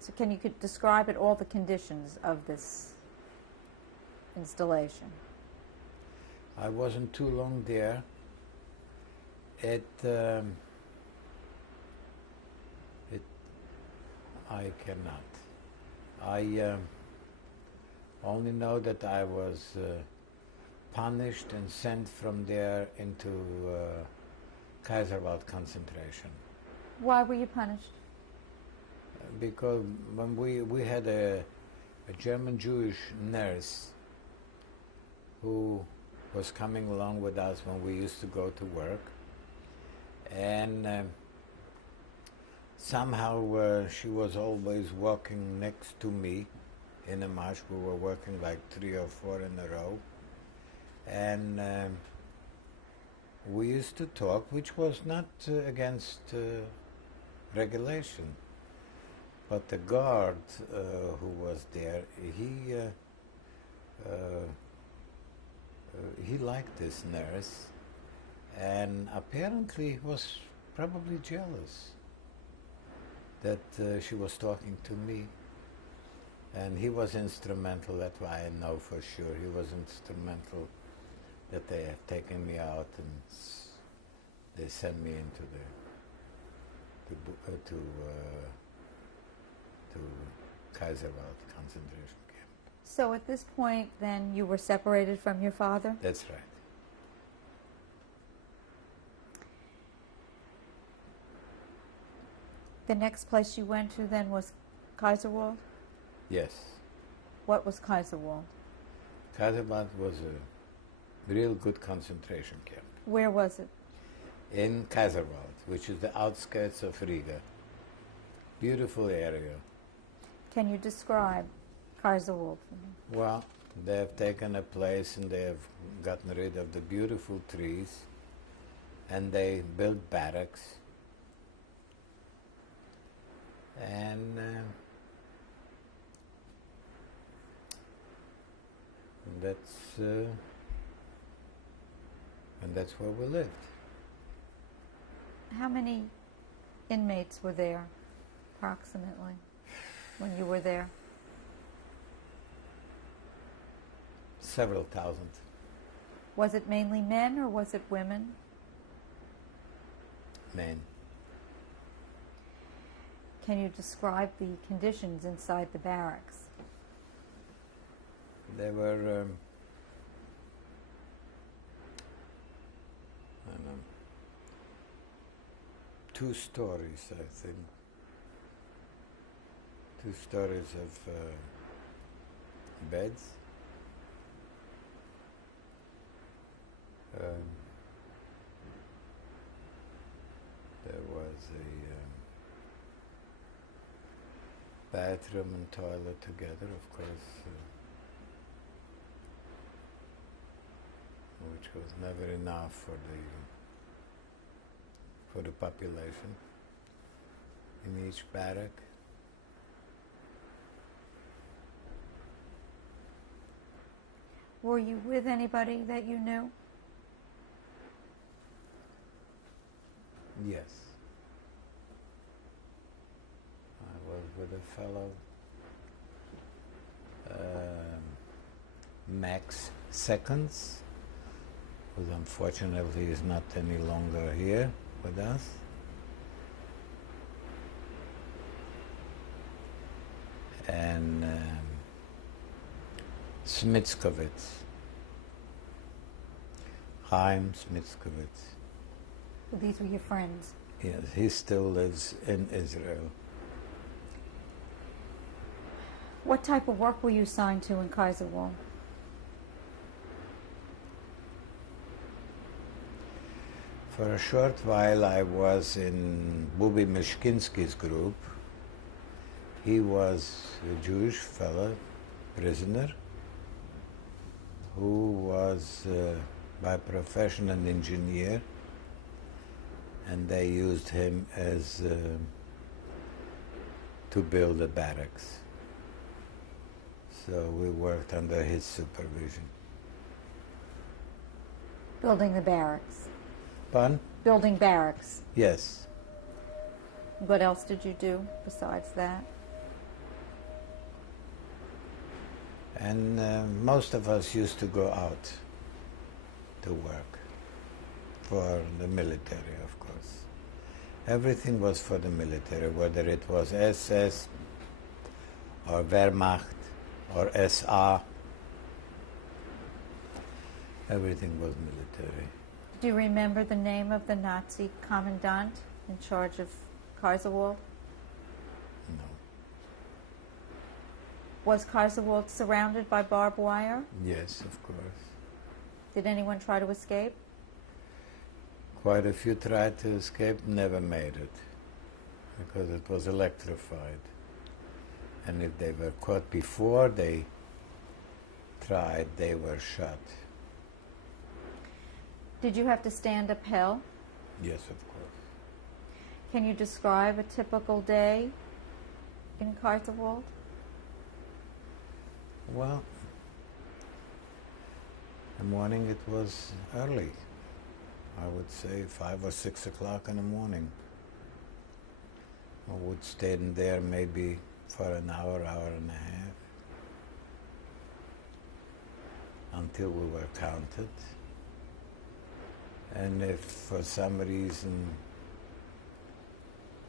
So can you describe all the conditions of this installation? I wasn't too long there. I cannot. I only know that I was punished and sent from there into Kaiserwald concentration. Why were you punished? Because when we had a German Jewish nurse who was coming along with us when we used to go to work, and somehow she was always walking next to me in a march. We were working like 3 or 4 in a row, and we used to talk, which was not against regulation. But the guard who was there, he liked this nurse, and apparently was probably jealous that she was talking to me. And he was instrumental, that's why I know for sure, he was instrumental that they had taken me out and they sent me into to Kaiserwald concentration camp. So at this point, then, you were separated from your father? That's right. The next place you went to then was Kaiserwald? Yes. What was Kaiserwald? Kaiserwald was a real good concentration camp. Where was it? In Kaiserwald, which is the outskirts of Riga. Beautiful area. Can you describe Kaiserwald for me? Well, they have taken a place and they have gotten rid of the beautiful trees and they built barracks. And that's where we lived. How many inmates were there, approximately, when you were there? Several thousand. Was it mainly men or was it women? Men. Can you describe the conditions inside the barracks? There were I don't know, 2 stories, I think. 2 stories of beds. There was a bathroom and toilet together, of course, which was never enough for the population in each barrack. Were you with anybody that you knew? Yes. I was with a fellow, Max Seconds, who unfortunately is not any longer here with us. And Smitskovitz, Chaim Smitskovitz. Well, these were your friends. Yes, he still lives in Israel. What type of work were you assigned to in Kaiserwald? For a short while I was in Bubi Mishkinsky's group. He was a Jewish fellow, prisoner, who was by profession an engineer, and they used him as to build the barracks. So we worked under his supervision. Building the barracks. Pardon? Building barracks. Yes. What else did you do besides that? And most of us used to go out to work for the military, of course. Everything was for the military, whether it was SS or Wehrmacht or SA. Everything was military. Do you remember the name of the Nazi commandant in charge of Kaiserwald? No. Was Kaiserwald surrounded by barbed wire? Yes, of course. Did anyone try to escape? Quite a few tried to escape, never made it, because it was electrified. And if they were caught before they tried, they were shot. Did you have to stand upheld? Yes, of course. Can you describe a typical day in Kaiserwald? Well, in the morning it was early. I would say 5 or 6 o'clock in the morning. I would stay in there maybe for an hour, hour and a half, until we were counted. And if for some reason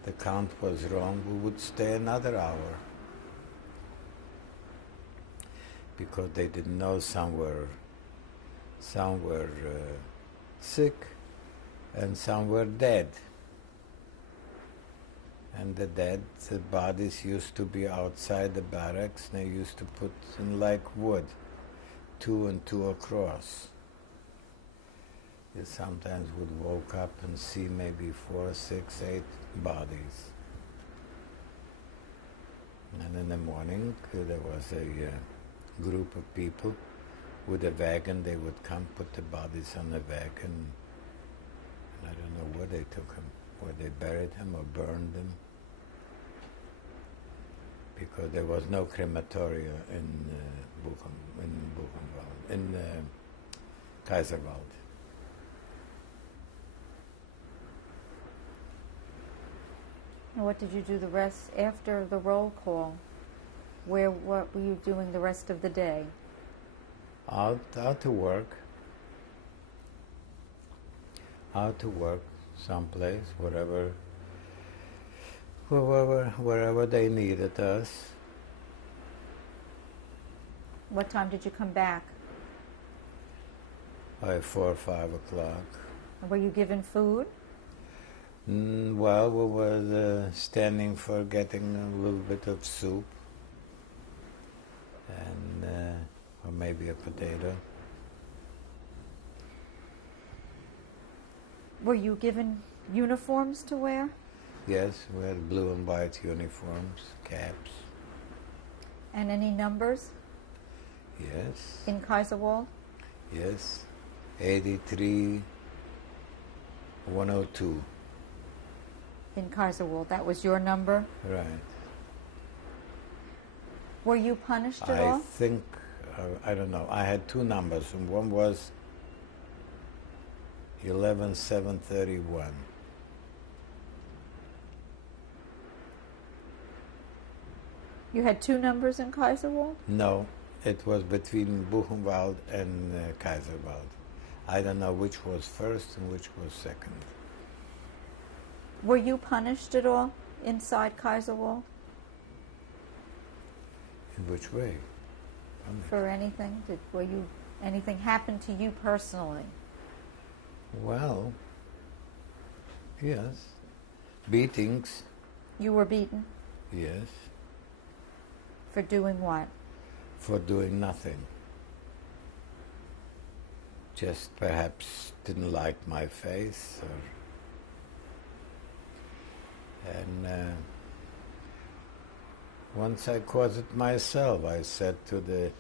the count was wrong, we would stay another hour. because they didn't know some were sick and some were dead. And the dead bodies used to be outside the barracks. They used to put in like wood, 2 and 2 across. You sometimes would woke up and see maybe 4, 6, 8 bodies. And in the morning there was a group of people with a wagon. They would come, put the bodies on the wagon. And I don't know where they took them, where they buried them or burned them, because there was no crematoria in Buchenwald, in Kaiserwald. And what did you do the rest after the roll call? What were you doing the rest of the day? Out to work. Out to work someplace, wherever they needed us. What time did you come back? By 4 or 5 o'clock. Were you given food? Well, we were standing for getting a little bit of soup and or maybe a potato. Were you given uniforms to wear? Yes, we had blue and white uniforms, caps. And any numbers? Yes. In Kaiserwald? Yes. 83, 102. In Kaiserwald, that was your number? Right. Were you punished at all? I think, I don't know, I had 2 numbers, and one was 11731. You had 2 numbers in Kaiserwald? No, it was between Buchenwald and Kaiserwald. I don't know which was first and which was second. Were you punished at all inside Kaiserwald? In which way? For anything? Anything happen to you personally? Well, yes. Beatings. You were beaten? Yes. For doing what? For doing nothing. Just perhaps didn't like my face, and once I caused it myself. I said to the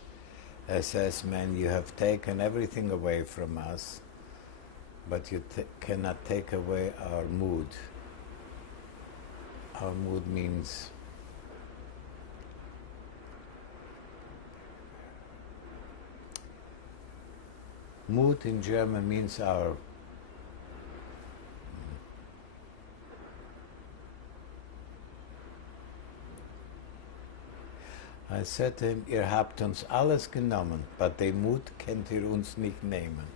SS men, "You have taken everything away from us, but you cannot take away our mood." Our mood means mood in German means our I said to him, "Ihr habt uns alles genommen, but den Mut könnt ihr uns nicht nehmen.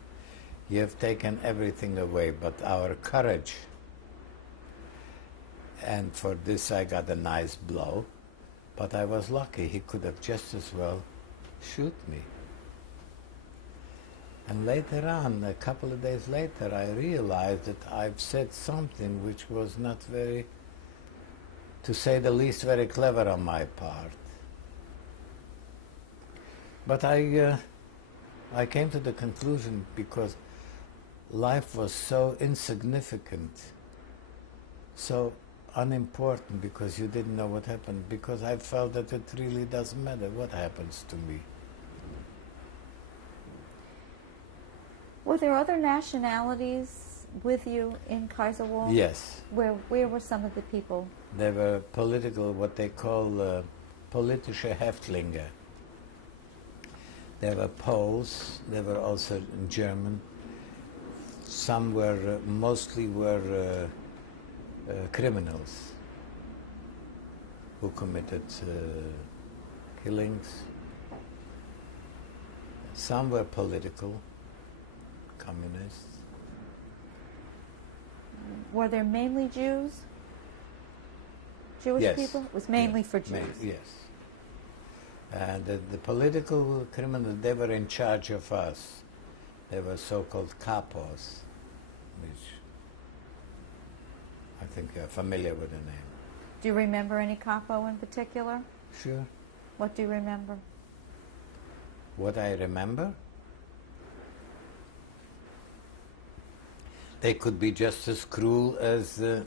You have taken everything away, but our courage." And for this I got a nice blow, but I was lucky. He could have just as well shoot me. And later on, a couple of days later, I realized that I've said something which was not very, to say the least, very clever on my part. But I came to the conclusion, because life was so insignificant, so unimportant, because you didn't know what happened, because I felt that it really doesn't matter what happens to me. Were there other nationalities with you in Kaiserwald? Yes. Where were some of the people? They were political, what they call politische Häftlinge. There were Poles, there were also German. Some were, mostly were criminals who committed killings. Some were political, communists. Were there mainly Jews? Jewish Yes. people? It was mainly Yes. for Jews. Yes. And the political criminals, they were in charge of us. They were so-called capos, which I think you're familiar with the name. Do you remember any capo in particular? Sure. What do you remember? What I remember? They could be just as cruel as the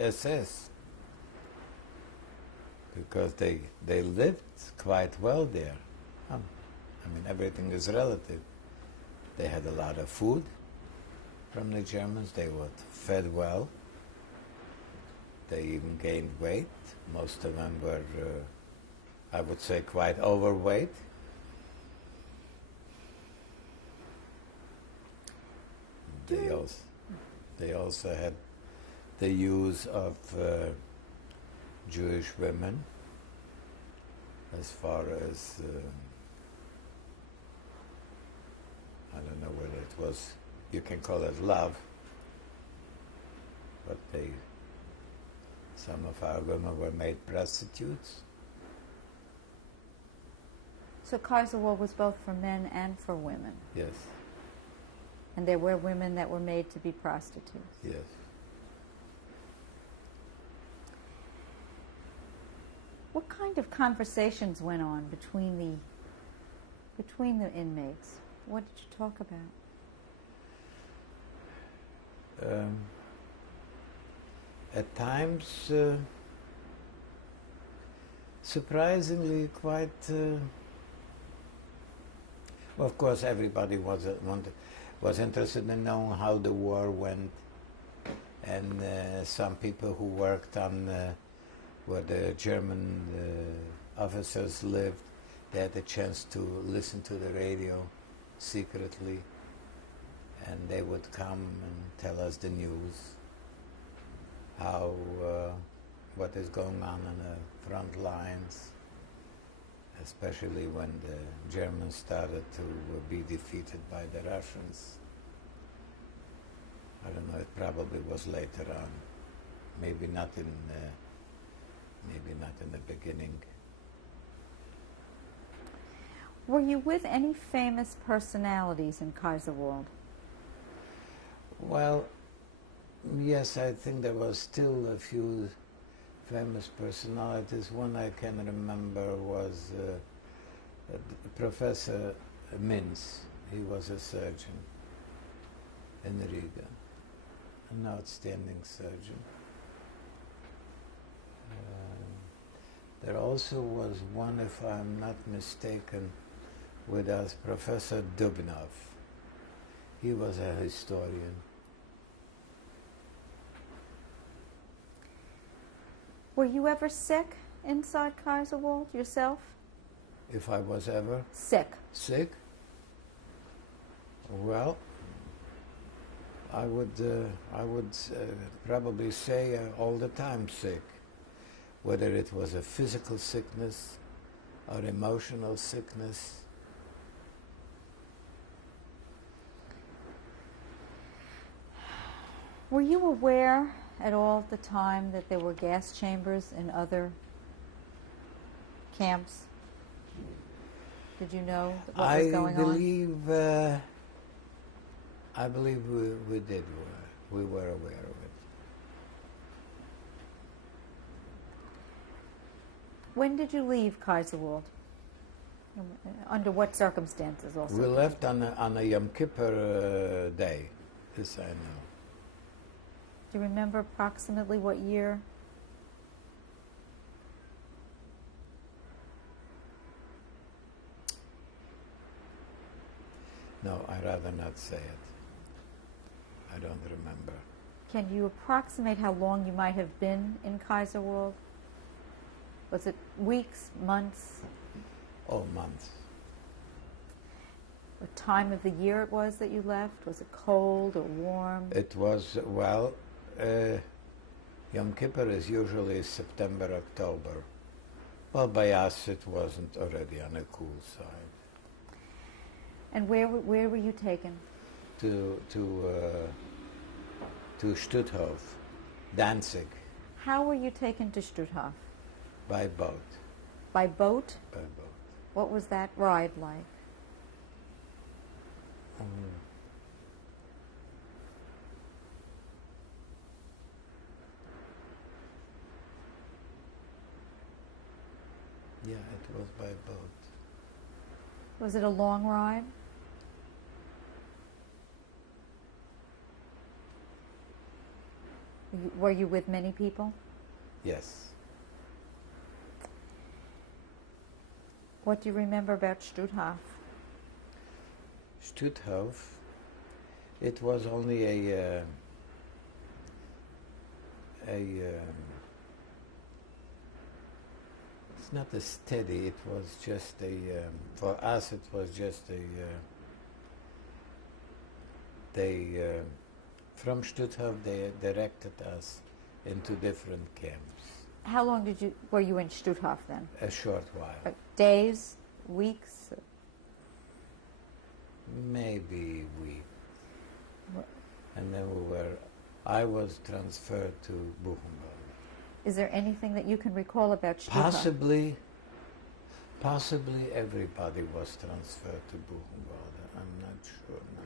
SS. Because they lived quite well there. I mean, everything is relative. They had a lot of food from the Germans. They were fed well. They even gained weight. Most of them were, I would say, quite overweight. They also had the use of Jewish women, as far as I don't know whether it was, you can call it love, but some of our women were made prostitutes. So Kaiserwald was both for men and for women. Yes. And there were women that were made to be prostitutes. Yes. What kind of conversations went on between the inmates? What did you talk about? At times, surprisingly, quite. Well, of course, everybody was interested in knowing how the war went, and some people who worked on where the German officers lived, they had the chance to listen to the radio secretly, and they would come and tell us the news, how what is going on the front lines, especially when the Germans started to be defeated by the Russians. I don't know, it probably was later on, maybe not in the beginning. Were you with any famous personalities in Kaiserwald? Well, yes, I think there was still a few famous personalities. One I can remember was Professor Mintz. He was a surgeon in Riga, an outstanding surgeon. There also was one, if I'm not mistaken, with us, Professor Dubnov. He was a historian. Were you ever sick inside Kaiserwald yourself? If I was ever sick? Well, I would probably say all the time sick, whether it was a physical sickness or emotional sickness. Were you aware at all at the time that there were gas chambers in other camps? Did you know what was going on? I believe we did. We were aware of it. When did you leave Kaiserwald? Under what circumstances also? We left on a Yom Kippur day, this I know. Do you remember approximately what year? No, I'd rather not say it. I don't remember. Can you approximate how long you might have been in Kaiserwald? Was it weeks, months? Oh, months. What time of the year it was that you left? Was it cold or warm? It was, well, Yom Kippur is usually September, October. Well, by us it wasn't already on the cool side. And where were you taken? To Stutthof, Danzig. How were you taken to Stutthof? By boat. By boat? By boat. What was that ride like? Yeah, it was by boat. Was it a long ride? Were you with many people? Yes. What do you remember about Stutthof? Stutthof, it was only it's not a steady, it was just for us it was just from Stutthof they directed us into different camps. How long were you in Stutthof then? A short while. Days, weeks? Maybe week. And then I was transferred to Buchenwald. Is there anything that you can recall about Stutthof? Possibly everybody was transferred to Buchenwald. I'm not sure now.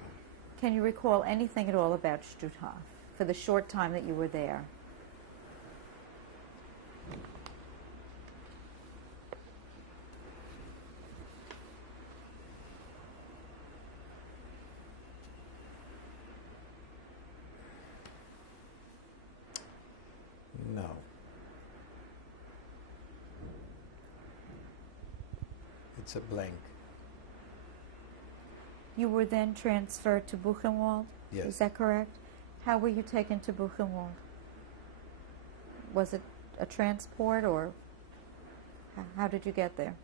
Can you recall anything at all about Stutthof for the short time that you were there? No. It's a blank. You were then transferred to Buchenwald? Yes. Is that correct? How were you taken to Buchenwald? Was it a transport or how did you get there?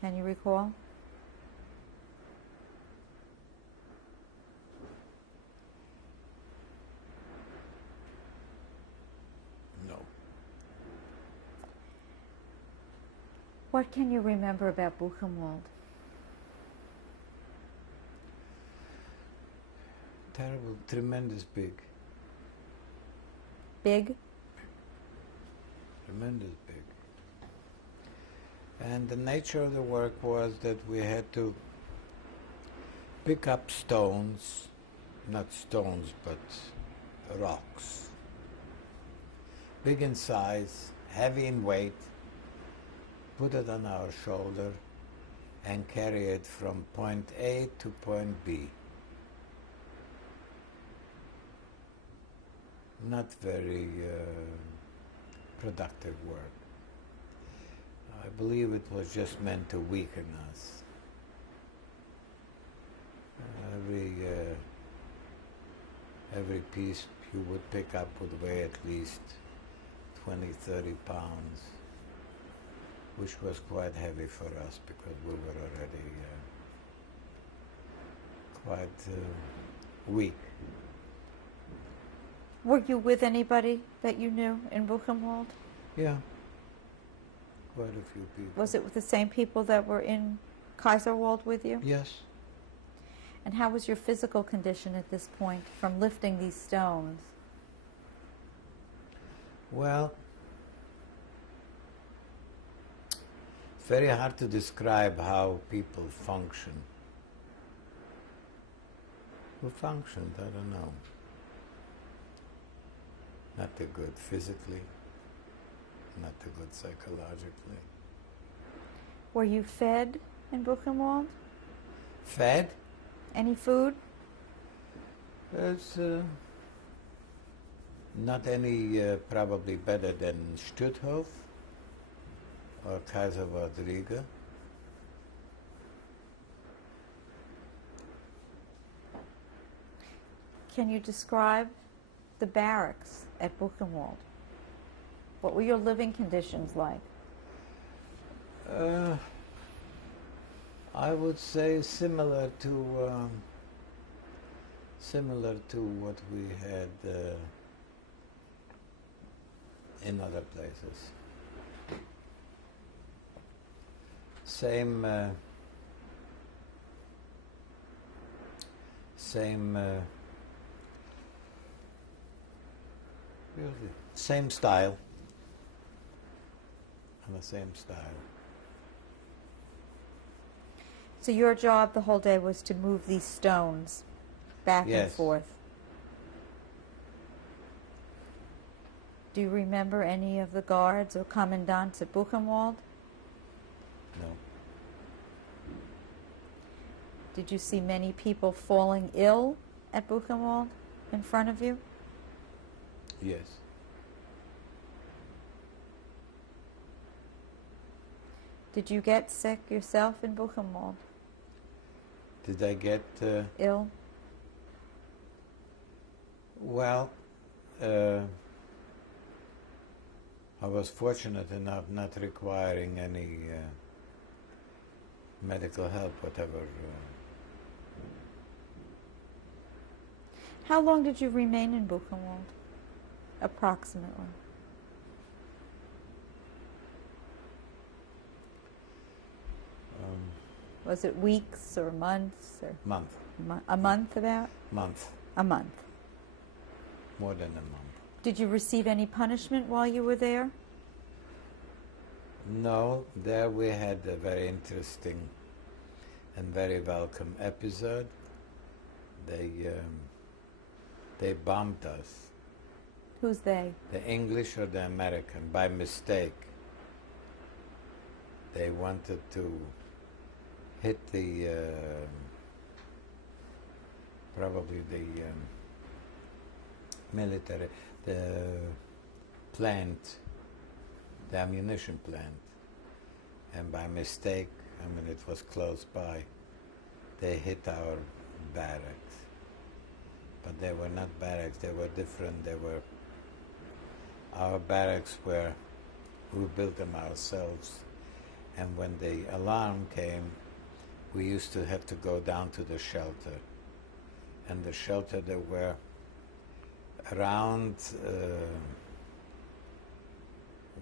Can you recall? No. What can you remember about Buchenwald? Terrible, tremendous big. Big? Tremendous big. And the nature of the work was that we had to pick up stones, not stones, but rocks. Big in size, heavy in weight, put it on our shoulder and carry it from point A to point B. Not very productive work. I believe it was just meant to weaken us. Every piece you would pick up would weigh at least 20, 30 pounds, which was quite heavy for us because we were already quite weak. Were you with anybody that you knew in Buchenwald? Yeah, quite a few people. Was it with the same people that were in Kaiserwald with you? Yes. And how was your physical condition at this point from lifting these stones? Well, it's very hard to describe how people function. Who functioned, I don't know. Not too good physically, not too good psychologically. Were you fed in Buchenwald? Fed? Any food? It's not any probably better than Stutthof or Kaiserwald Riga. Can you describe the barracks at Buchenwald? What were your living conditions like? I would say similar to what we had in other places. Same style. in the same style. So your job the whole day was to move these stones back and Yes. forth. Do you remember any of the guards or commandants at Buchenwald? No. Did you see many people falling ill at Buchenwald in front of you? Yes. Did you get sick yourself in Buchenwald? Did I get... Ill? Well, I was fortunate enough not requiring any medical help, whatever. How long did you remain in Buchenwald? Approximately. Was it weeks or months or Month. a month about? Month. A month. More than a month. Did you receive any punishment while you were there? No, there we had a very interesting and very welcome episode. They bombed us. Who's they? The English or the American, by mistake. They wanted to hit the, probably the military, the plant, the ammunition plant. And by mistake, I mean it was close by, they hit our barracks. But they were not barracks, they were different, our barracks were, we built them ourselves. And when the alarm came, we used to have to go down to the shelter. And the shelter, there were around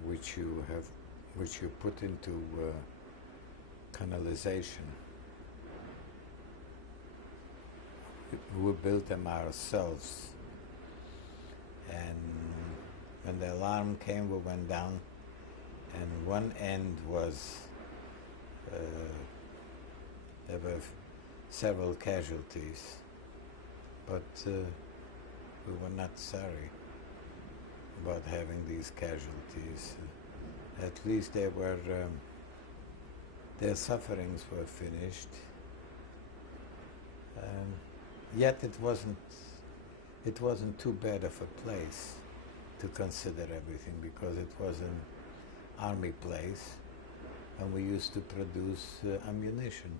which you put into canalization. We built them ourselves. And when the alarm came, we went down, and one end was, there were several casualties, but we were not sorry about having these casualties. At least they were, their sufferings were finished. Yet it wasn't too bad of a place to consider everything, because it was an army place, and we used to produce ammunition.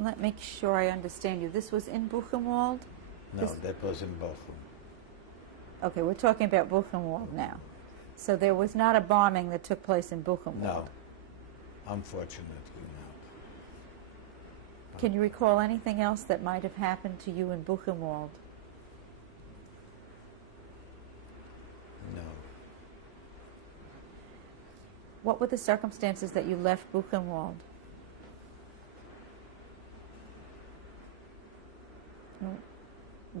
Let me make sure I understand you. This was in Buchenwald? No, that was in Bochum. Okay, we're talking about Buchenwald now. So there was not a bombing that took place in Buchenwald? No, unfortunately not. Can you recall anything else that might have happened to you in Buchenwald? No. What were the circumstances that you left Buchenwald?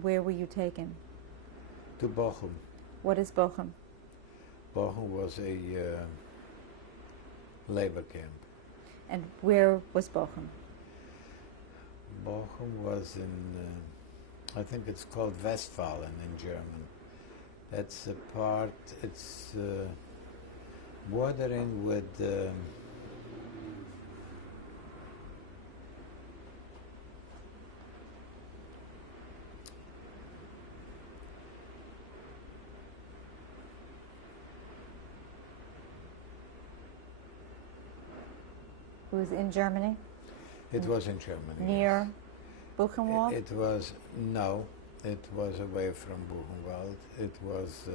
Where were you taken? To Bochum. What is Bochum? Bochum was a labor camp. And where was Bochum? Bochum was in, I think it's called Westfalen in German. That's a part, it's bordering with It was in Germany? it was in Germany. Near Buchenwald? It was, no, it was away from Buchenwald. It was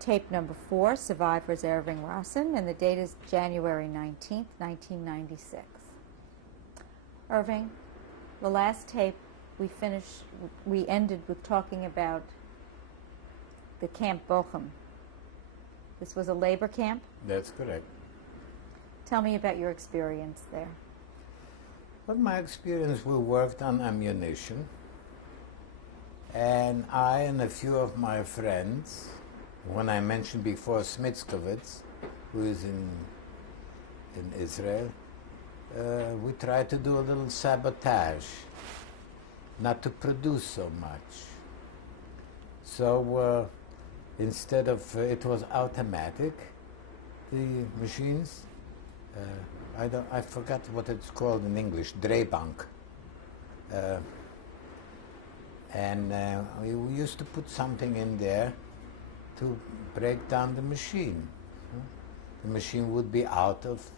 tape number 4, Survivors Irving Rosin, and the date is January 19th, 1996. Irving, the last tape we ended with talking about the camp Bochum. This was a labor camp? That's correct. Tell me about your experience there. Well, my experience, we worked on ammunition, and I and a few of my friends, when I mentioned before Smitskovitz, who is in Israel, we tried to do a little sabotage, not to produce so much. So instead of, it was automatic, the machines. I forgot what it's called in English, Drehbank. And we used to put something in there to break down the machine. The machine would be out of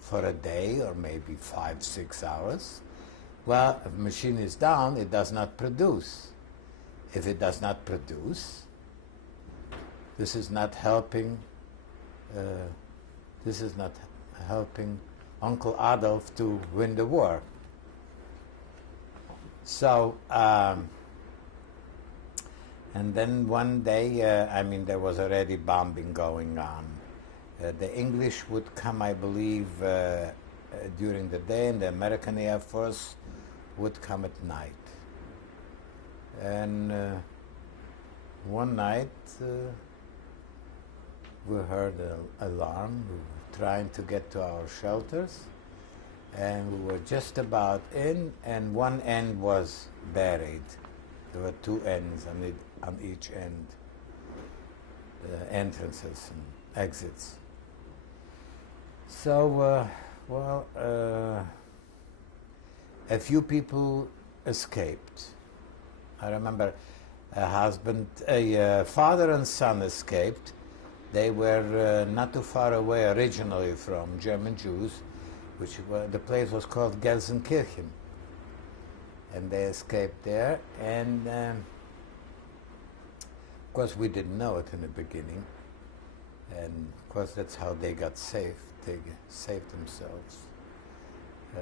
for a day or maybe 5-6 hours. Well, if the machine is down, it does not produce. If it does not produce, this is not helping. This is not helping Uncle Adolf to win the war. So, and then one day, there was already bombing going on. The English would come, I believe, during the day, and the American Air Force would come at night. And one night, we heard an alarm. We were trying to get to our shelters, and we were just about in, and one end was buried. There were two ends on each end, entrances and exits. So, a few people escaped. I remember a father and son escaped. They were not too far away originally from German Jews, the place was called Gelsenkirchen. And they escaped there, and of course we didn't know it in the beginning. And of course that's how they got safe. They saved themselves.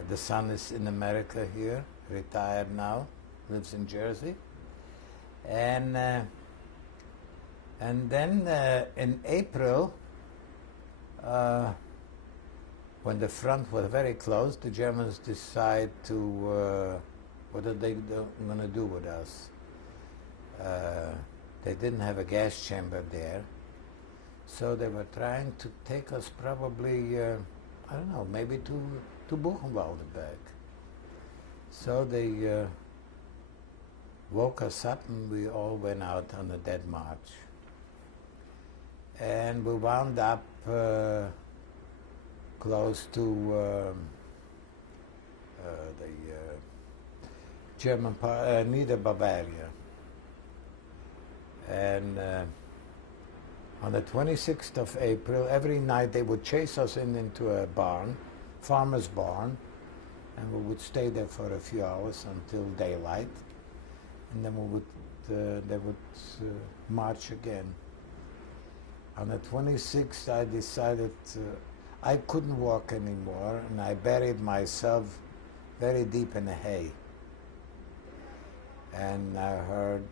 The son is in America here, retired now, lives in Jersey. And then in April, when the front was very close, the Germans decide to, what are they going to do with us? They didn't have a gas chamber there, so they were trying to take us probably, I don't know, maybe to Buchenwald back. So they woke us up and we all went out on a dead march. And we wound up close to the German part, near Bavaria. And on the 26th of April, every night they would chase us into a barn, farmer's barn, and we would stay there for a few hours until daylight, and then they would march again. On the 26th, I decided I couldn't walk anymore, and I buried myself very deep in the hay. And I heard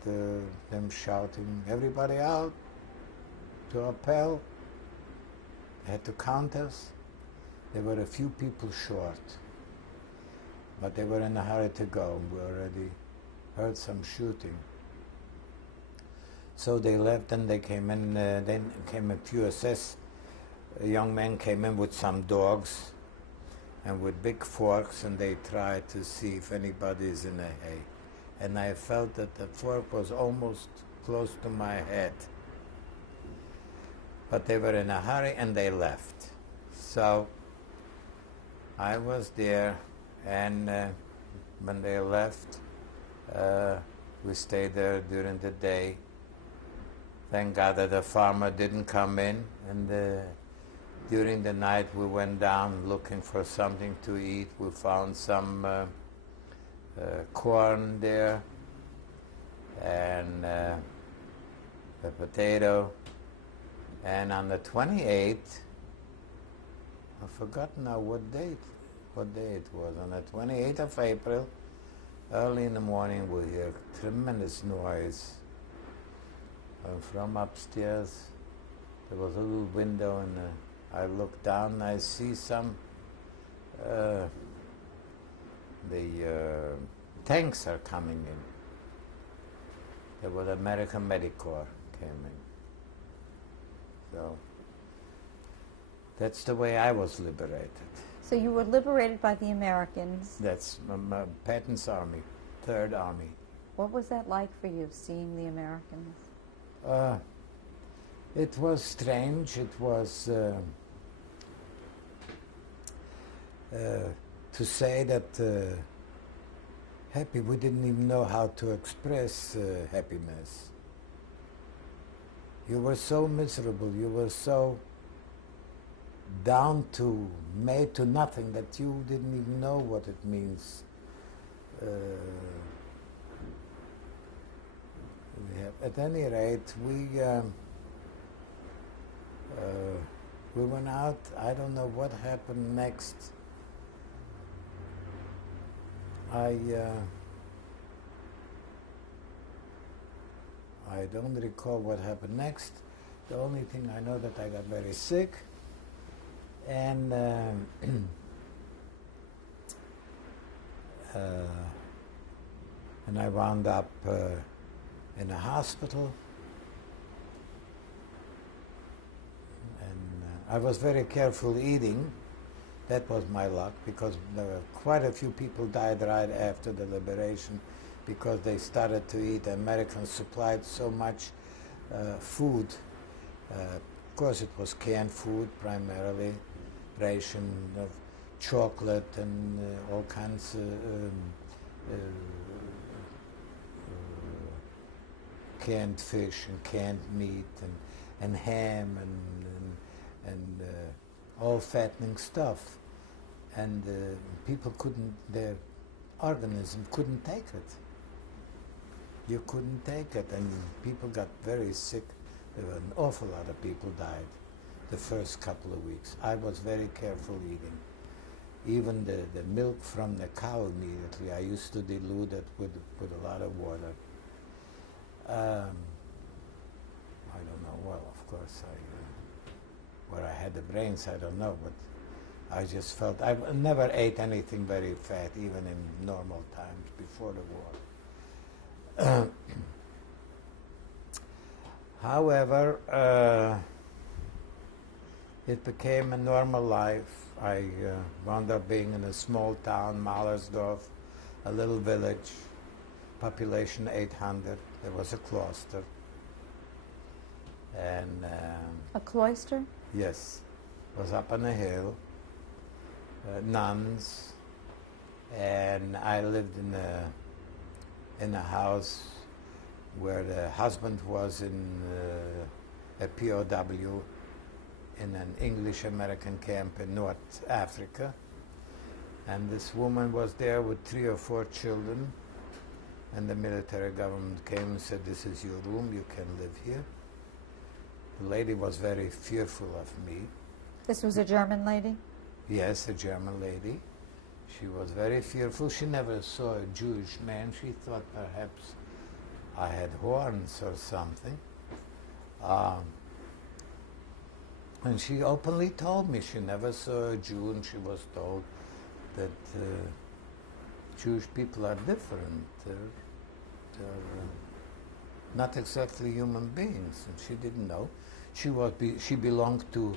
them shouting, "Everybody out to appel." They had to count us. There were a few people short, but they were in a hurry to go. We already heard some shooting. So they left, and they came in. Then came a few SS. A young man came in with some dogs and with big forks, and they tried to see if anybody's in the hay. And I felt that the fork was almost close to my head. But they were in a hurry, and they left. So I was there, and when they left, we stayed there during the day. Thank God that the farmer didn't come in, and during the night we went down looking for something to eat. We found some corn there, and a potato, And on the 28th, I've forgotten now what day it was. On the 28th of April, early in the morning, we hear tremendous noise from upstairs. There was a little window, and I look down and I see some tanks are coming in. There was American Medicorps came in. So that's the way I was liberated. So you were liberated by the Americans. That's Patton's Army, Third Army. What was that like for you, seeing the Americans? It was strange. It was to say that happy, we didn't even know how to express happiness. You were so miserable, you were so down to, made to nothing, that you didn't even know what it means. At any rate, we went out. I don't know what happened next. I don't recall what happened next. The only thing I know that I got very sick, and I wound up in a hospital. And I was very careful eating. That was my luck, because there were quite a few people died right after the liberation, because they started to eat. Americans supplied so much food. Of course, it was canned food primarily, ration of chocolate and all kinds of canned fish and canned meat and ham and all fattening stuff. And people couldn't, their organism couldn't take it. You couldn't take it, and people got very sick. There were an awful lot of people died the first couple of weeks. I was very careful eating. Even the milk from the cow immediately, I used to dilute it with a lot of water. I don't know, well, of course, where I had the brains, I don't know, but I just felt, I never ate anything very fat, even in normal times before the war. However, it became a normal life. I wound up being in a small town, Mallersdorf, a little village, population 800. There was a cloister. And a cloister? Yes, it was up on a hill. Nuns, and I lived in a house where the husband was in a POW in an English-American camp in North Africa, and this woman was there with 3 or 4 children, and the military government came and said, "This is your room, you can live here." The lady was very fearful of me. This was a German lady? Yes, a German lady. She was very fearful. She never saw a Jewish man. She thought perhaps I had horns or something. And she openly told me she never saw a Jew, and she was told that Jewish people are different. They're not exactly human beings, and she didn't know. She belonged to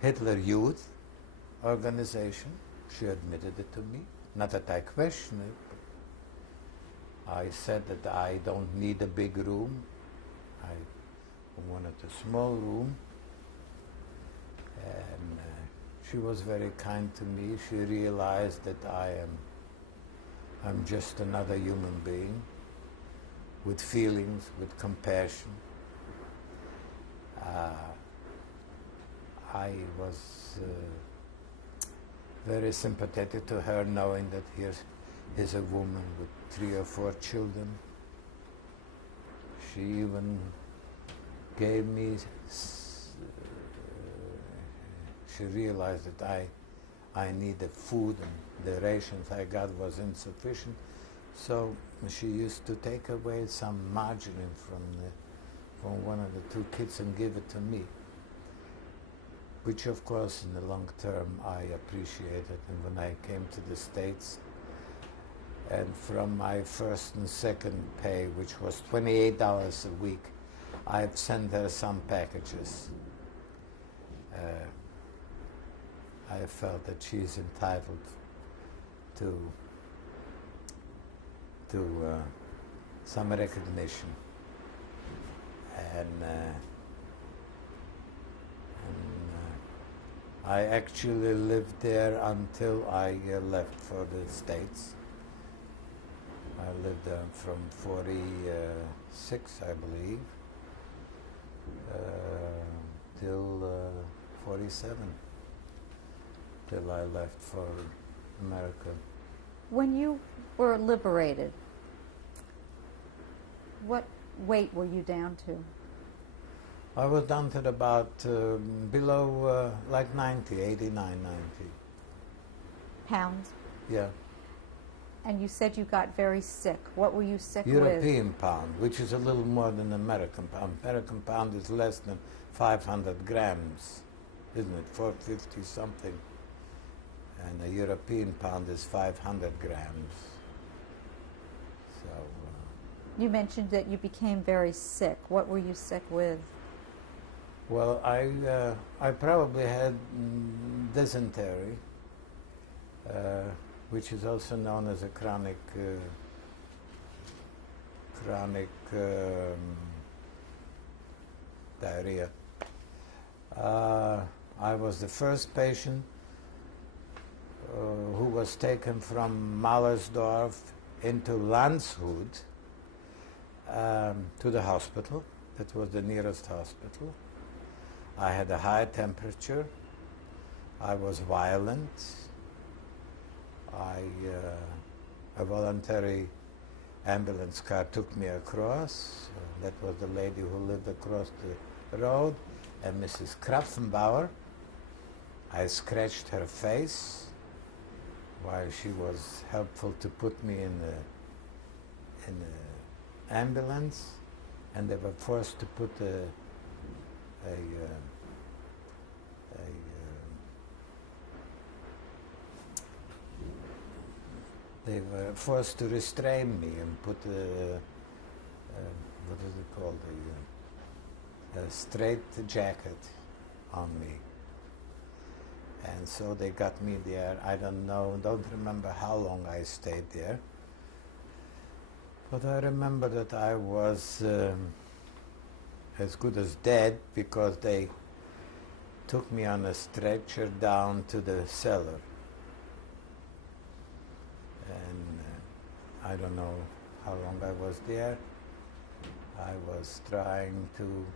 Hitler Youth organization. She admitted it to me. Not that I questioned it, but I said that I don't need a big room. I wanted a small room. And she was very kind to me. She realized that I'm just another human being with feelings, with compassion. I was very sympathetic to her, knowing that here's a woman with 3 or 4 children. She even gave me she realized that I needed food and the rations I got was insufficient. So she used to take away some margarine from one of the two kids and give it to me, which of course in the long term I appreciated. And when I came to the States, and from my first and second pay, which was $28 a week, I've sent her some packages. I felt that she's entitled to some recognition, and I actually lived there until I left for the States. I lived there from 46, I believe, till 47, till I left for America. When you were liberated, what weight were you down to? I was down to about below like 90, 89, 90. Pounds? Yeah. And you said you got very sick. What were you sick with? European pound, which is a little more than American pound. American pound is less than 500 grams, isn't it? 450 something. And a European pound is 500 grams. So. You mentioned that you became very sick. What were you sick with? Well, I probably had dysentery, which is also known as a chronic diarrhea. I was the first patient who was taken from Mallersdorf into Landshut to the hospital. That was the nearest hospital. I had a high temperature. I was violent. A voluntary ambulance car took me across. That was the lady who lived across the road, and Mrs. Krapfenbauer. I scratched her face while she was helpful to put me in the ambulance, and they were forced to put they were forced to restrain me and put what is it called, a straight jacket on me. And so they got me there. I don't remember how long I stayed there. But I remember that I was as good as dead, because they took me on a stretcher down to the cellar. And I don't know how long I was there. I was trying to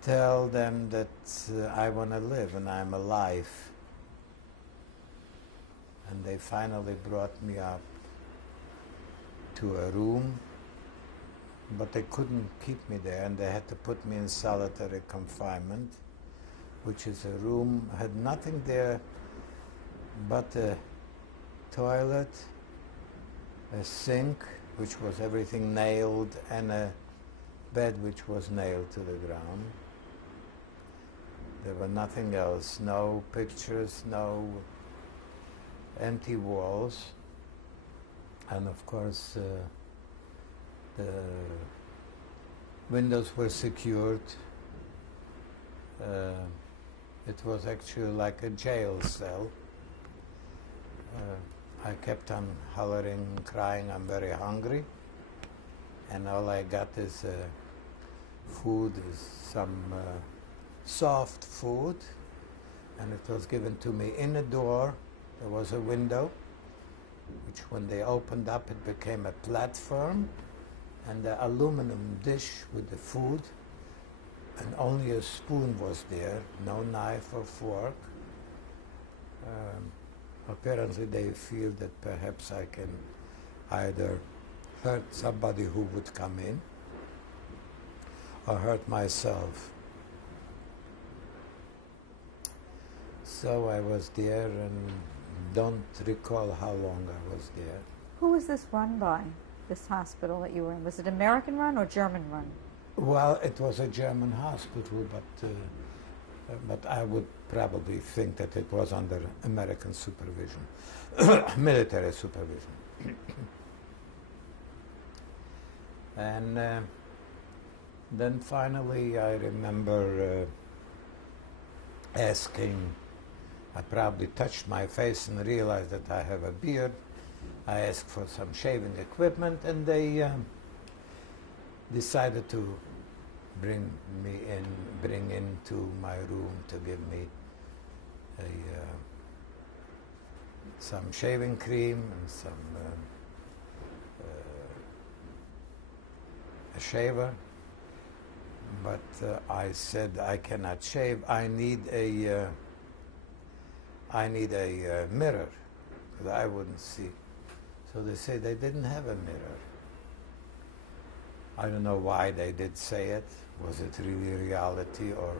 tell them that I want to live and I'm alive. And they finally brought me up to a room, but they couldn't keep me there, and they had to put me in solitary confinement, which is a room, had nothing there but a toilet, a sink, which was everything nailed, and a bed which was nailed to the ground. There were nothing else, no pictures, no empty walls. And of course, the windows were secured. It was actually like a jail cell. I kept on hollering, crying, I'm very hungry. And all I got is food, is some soft food. And it was given to me in a door. There was a window, which when they opened up, it became a platform, and the aluminum dish with the food, and only a spoon was there, no knife or fork. Apparently they feel that perhaps I can either hurt somebody who would come in, or hurt myself. So I was there and don't recall how long I was there. Who was this run by, this hospital that you were in? Was it American run or German run? Well, it was a German hospital, but I would probably think that it was under American supervision, military supervision. And then finally I remember asking, I probably touched my face and realized that I have a beard. I asked for some shaving equipment, and they decided to bring into my room to give me some shaving cream and some a shaver. But I said I cannot shave. I need a mirror, because I wouldn't see. So they say they didn't have a mirror. I don't know why they did say it. Was it really reality or?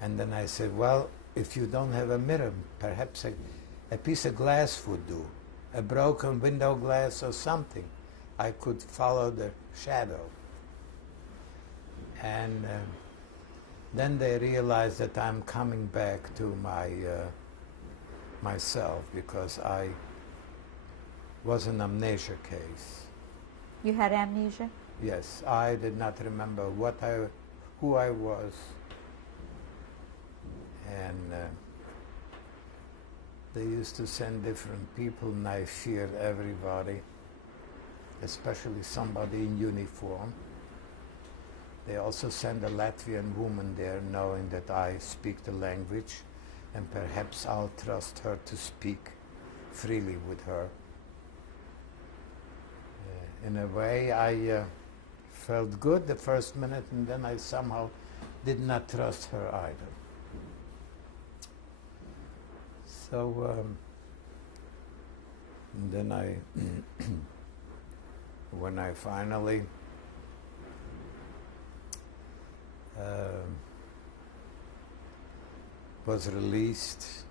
And then I said, well, if you don't have a mirror, perhaps a piece of glass would do, a broken window glass or something. I could follow the shadow. And then they realized that I'm coming back to myself, because I was an amnesia case. You had amnesia? Yes, I did not remember who I was, and they used to send different people, and I feared everybody, especially somebody in uniform. They also send a Latvian woman there, knowing that I speak the language, and perhaps I'll trust her to speak freely with her. In a way, I felt good the first minute, and then I somehow did not trust her either. So then when I finally was released,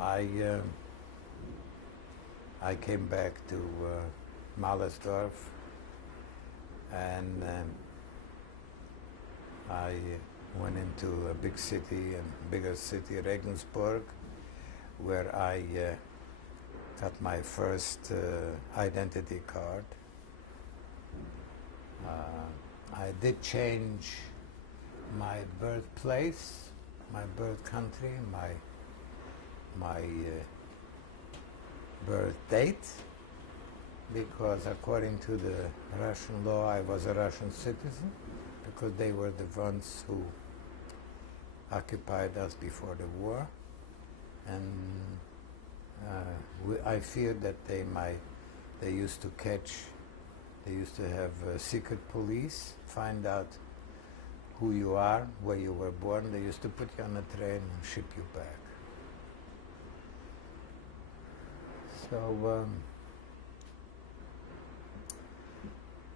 I came back to Mallersdorf, and I went into a big city, and bigger city, Regensburg, where I got my first identity card. I did change my birthplace, my birth country, my birth date, because according to the Russian law I was a Russian citizen, because they were the ones who occupied us before the war, and I feared that they used to have secret police, find out who you are, where you were born. They used to put you on a train and ship you back. So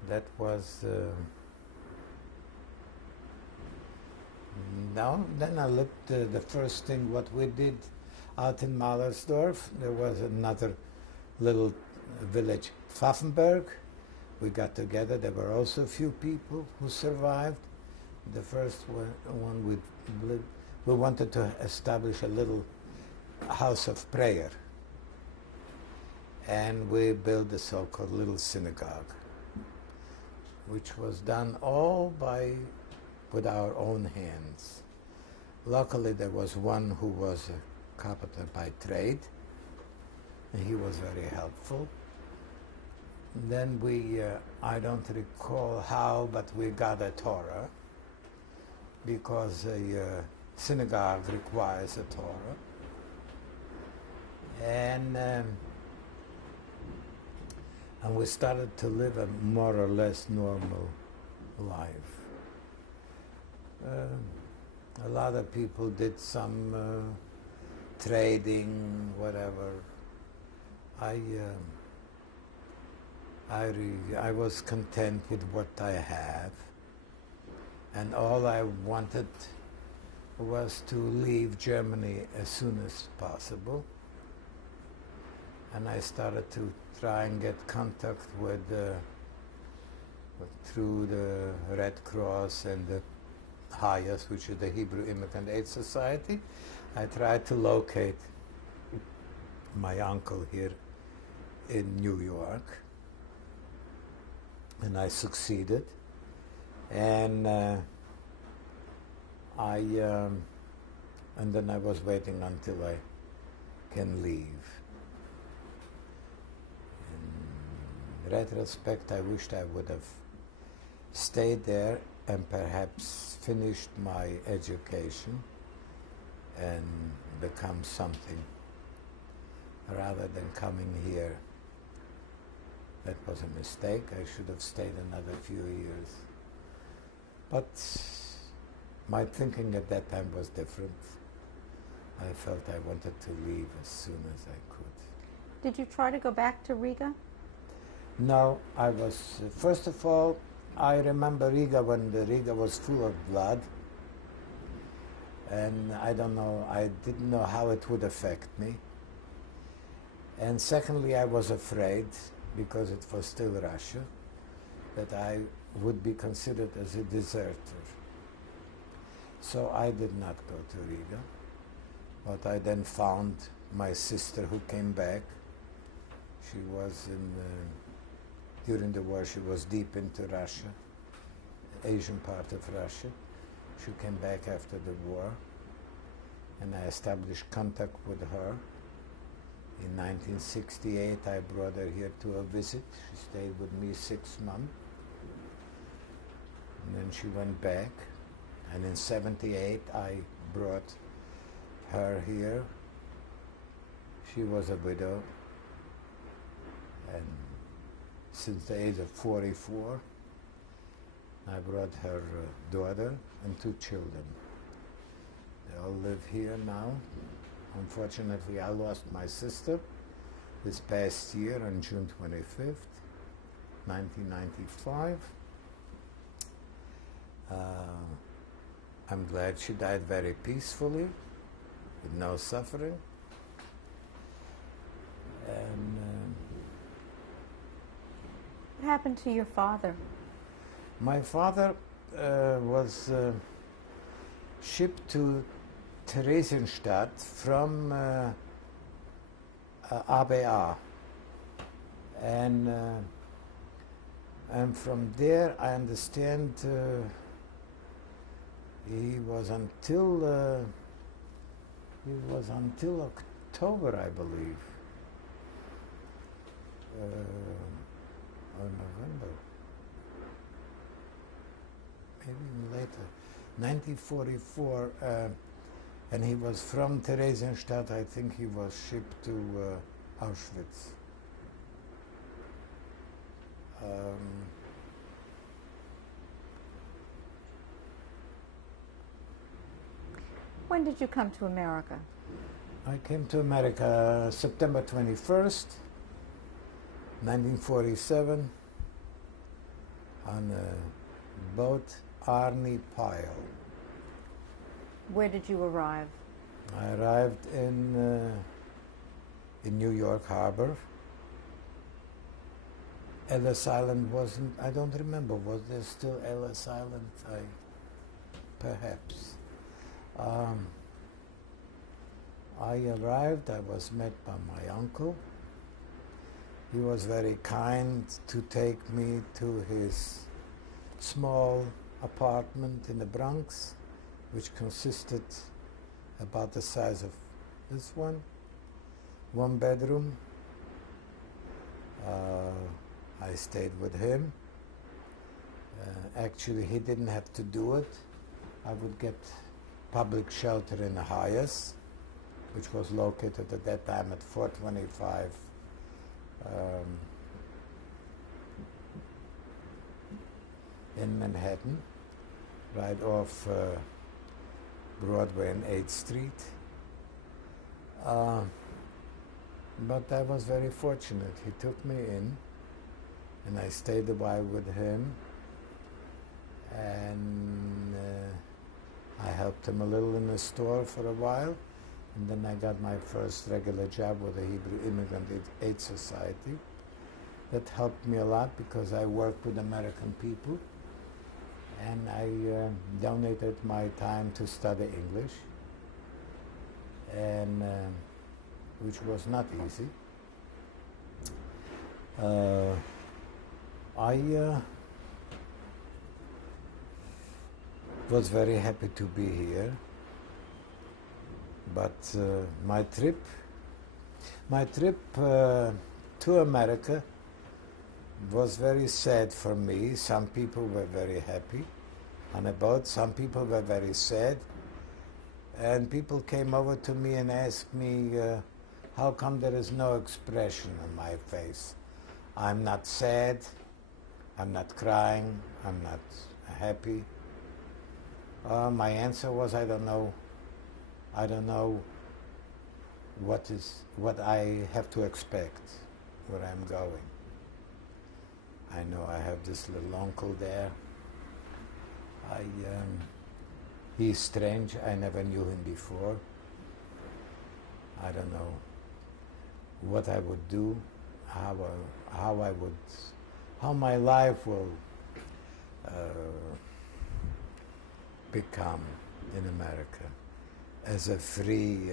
that was then I looked the first thing what we did out in Mallersdorf. There was another little village, Pfaffenberg. We got together. There were also a few people who survived. The first one we wanted to establish a little house of prayer, and we built the so-called little synagogue, which was done all with our own hands. Luckily, there was one who was a carpenter by trade, and he was very helpful. Then I don't recall how, but we got a Torah, because a synagogue requires a Torah. And we started to live a more or less normal life. A lot of people did some trading, whatever. I was content with what I have, and all I wanted was to leave Germany as soon as possible. And I started to try and get contact with through the Red Cross and the HIAS, which is the Hebrew Immigrant Aid Society. I tried to locate my uncle here in New York, and I succeeded. And and then I was waiting until I can leave. In retrospect, I wished I would have stayed there and perhaps finished my education and become something rather than coming here. That was a mistake. I should have stayed another few years. But my thinking at that time was different. I felt I wanted to leave as soon as I could. Did you try to go back to Riga? No, I was, first of all, I remember Riga when the Riga was full of blood. And I don't know, I didn't know how it would affect me. And secondly, I was afraid, because it was still Russia, that I would be considered as a deserter. So I did not go to Riga, but I then found my sister who came back. She was during the war, she was deep into Russia, the Asian part of Russia. She came back after the war, and I established contact with her. In 1968, I brought her here to a visit. She stayed with me 6 months. And then she went back. And in 78, I brought her here. She was a widow. And since the age of 44, I brought her daughter and 2 children. They all live here now. Unfortunately, I lost my sister this past year on June 25th, 1995. I'm glad she died very peacefully, with no suffering. And What happened to your father? my father was shipped to Theresienstadt from ABA, and from there I understand he was until October, I believe, or November, maybe later, 1944. And he was from Theresienstadt. I think he was shipped to Auschwitz. When did you come to America? I came to America September 21st, 1947, on a boat Arnie Pyle. Where did you arrive? I arrived in New York Harbor. Ellis Island wasn't, I don't remember, was there still Ellis Island? Perhaps. I arrived, I was met by my uncle. He was very kind to take me to his small apartment in the Bronx, which consisted about the size of this one bedroom. I stayed with him. Actually, he didn't have to do it. I would get public shelter in the HIAS, which was located at that time at 425 in Manhattan, right off Broadway and 8th Street. But I was very fortunate. He took me in, and I stayed a while with him. And I helped him a little in the store for a while, and then I got my first regular job with the Hebrew Immigrant Aid Society. That helped me a lot because I worked with American people, and I donated my time to study English, and which was not easy. I was very happy to be here, but my trip to America was very sad for me. Some people were very happy on a boat, some people were very sad, and people came over to me and asked me how come there is no expression on my face. I'm not sad, I'm not crying, I'm not happy. My answer was, I don't know what I have to expect where I'm going. I know I have this little uncle there. He's strange. I never knew him before. I don't know what I would do, how my life will become in America as a free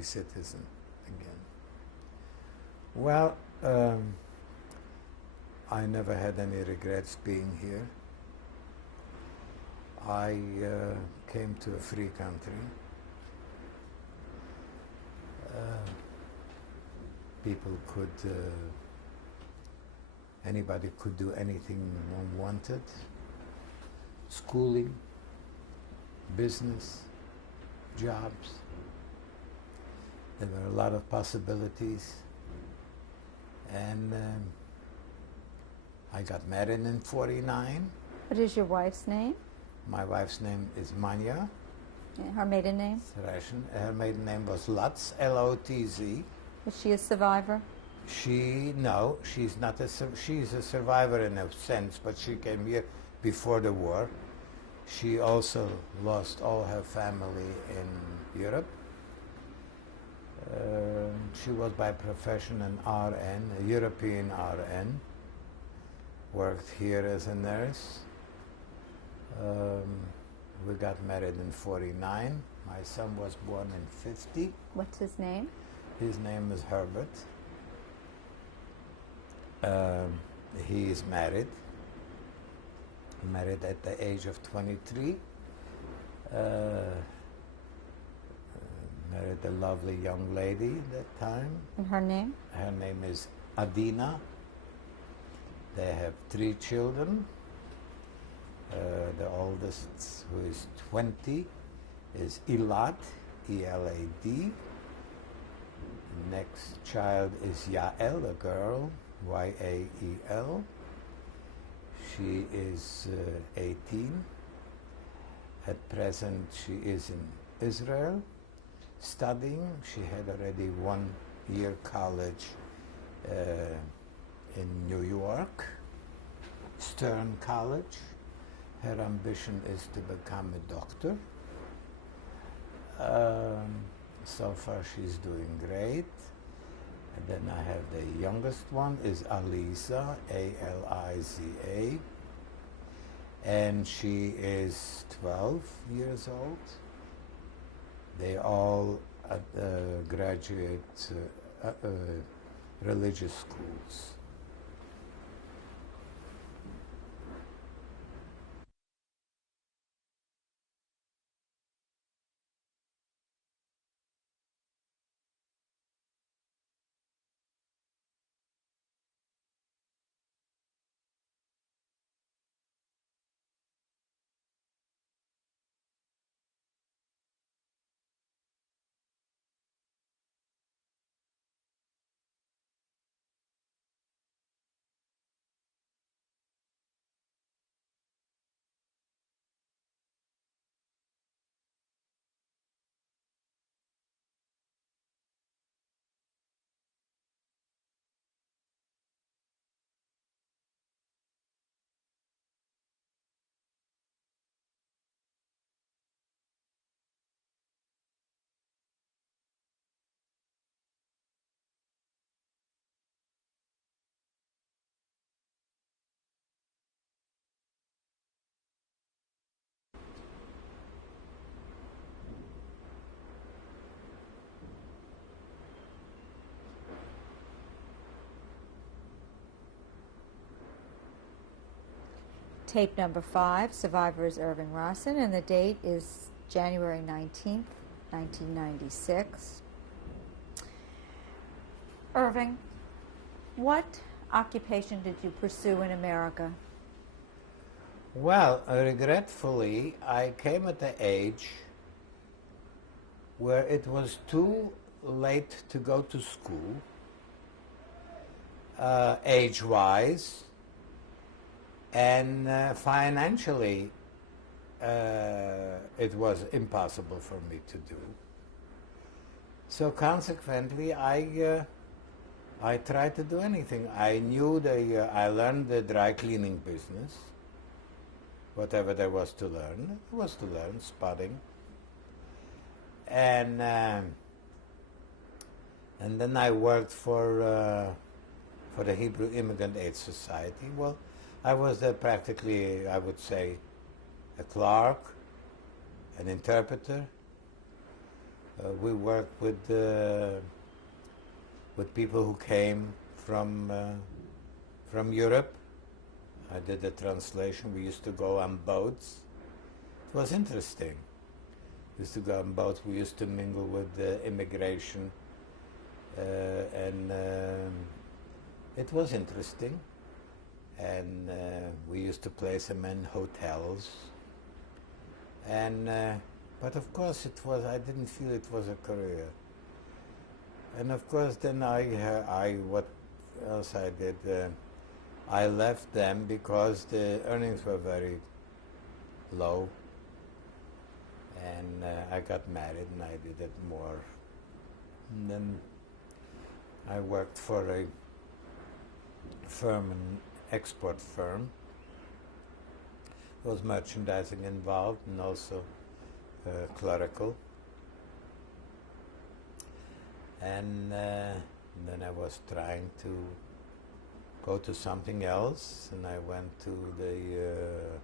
citizen again. Well, I never had any regrets being here. I came to a free country. People could, anybody could do anything one wanted. Schooling, business, jobs. There were a lot of possibilities. And I got married in '49. What is your wife's name? My wife's name is Manya. Yeah, her maiden name? Russian. Her maiden name was Lutz, L-O-T-Z. Is she a survivor? No, she's not she's a survivor in a sense, but she came here before the war. She also lost all her family in Europe. She was by profession an RN, a European RN. Worked here as a nurse. We got married in '49. My son was born in '50. What's his name? His name is Herbert. He is married at the age of 23. Married a lovely young lady at that time. And her name? Her name is Adina. They have 3 children. The oldest, who is 20, is Elad, E-L-A-D. Next child is Yael, a girl, Y-A-E-L. She is 18. At present, she is in Israel studying. She had already 1 year college in New York, Stern College. Her ambition is to become a doctor. So far she's doing great. And then I have the youngest one is Aliza, A-L-I-Z-A. And she is 12 years old. They all graduate religious schools. tape number 5. Survivor is Irving Rosin, and the date is January 19th, 1996. Irving, what occupation did you pursue in America? Well, regretfully, I came at the age where it was too late to go to school, age-wise, and financially it was impossible for me to do. So consequently, I tried to do anything. I knew I learned the dry cleaning business. Whatever there was to learn, it was to learn, spotting. And then I worked for the Hebrew Immigrant Aid Society. Well, I was there practically, I would say, a clerk, an interpreter. We worked with people who came from Europe. I did the translation. We used to go on boats. It was interesting. We used to go on boats. We used to mingle with the immigration, and it was interesting. And we used to place them in hotels. And but of course, I didn't feel it was a career. And of course, then what else I did? I left them because the earnings were very low, and I got married and I did it more. And then I worked for a firm, an export firm. There was merchandising involved and also clerical. And then I was trying to go to something else, and I went to the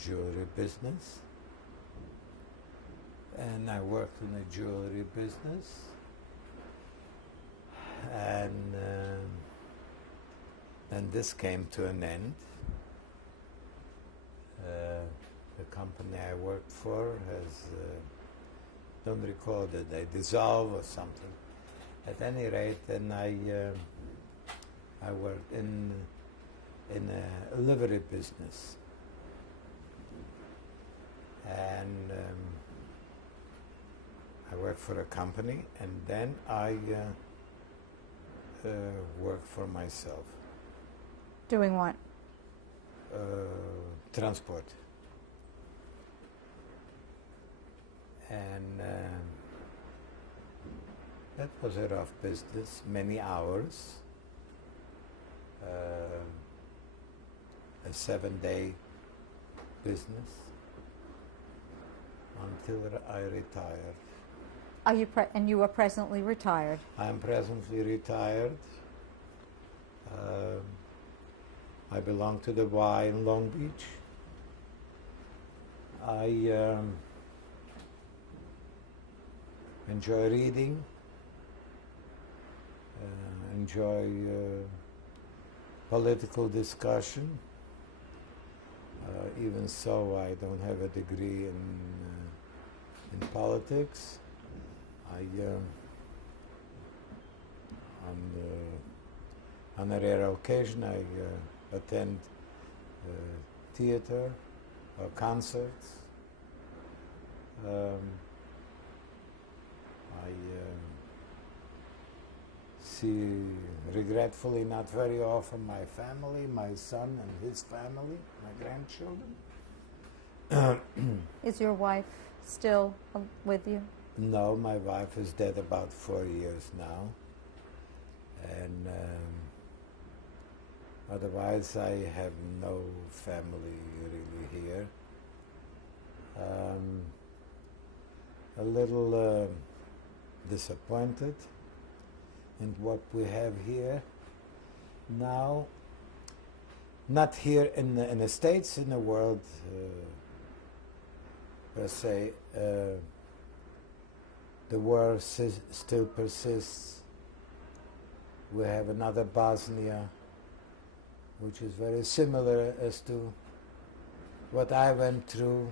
jewelry business, and I worked in the jewelry business, and this came to an end. The company I worked for has, don't recall that they dissolved or something. At any rate, then I worked in a livery business, and I worked for a company, and then I worked for myself. Doing what? Transport. And that was a rough business, many hours. A 7-day business until I retired. Are you and you are presently retired? I'm presently retired. I belong to the Y in Long Beach. I enjoy reading, enjoy political discussion. Even so, I don't have a degree in politics. On a rare occasion, I attend theater or concerts. I see, regretfully, not very often my family, my son and his family, my grandchildren. Is your wife still with you? No, my wife is dead about 4 years now. And otherwise, I have no family really here. A little disappointed in what we have here now. Not here in the States, in the world per se. The war still persists. We have another Bosnia, which is very similar as to what I went through.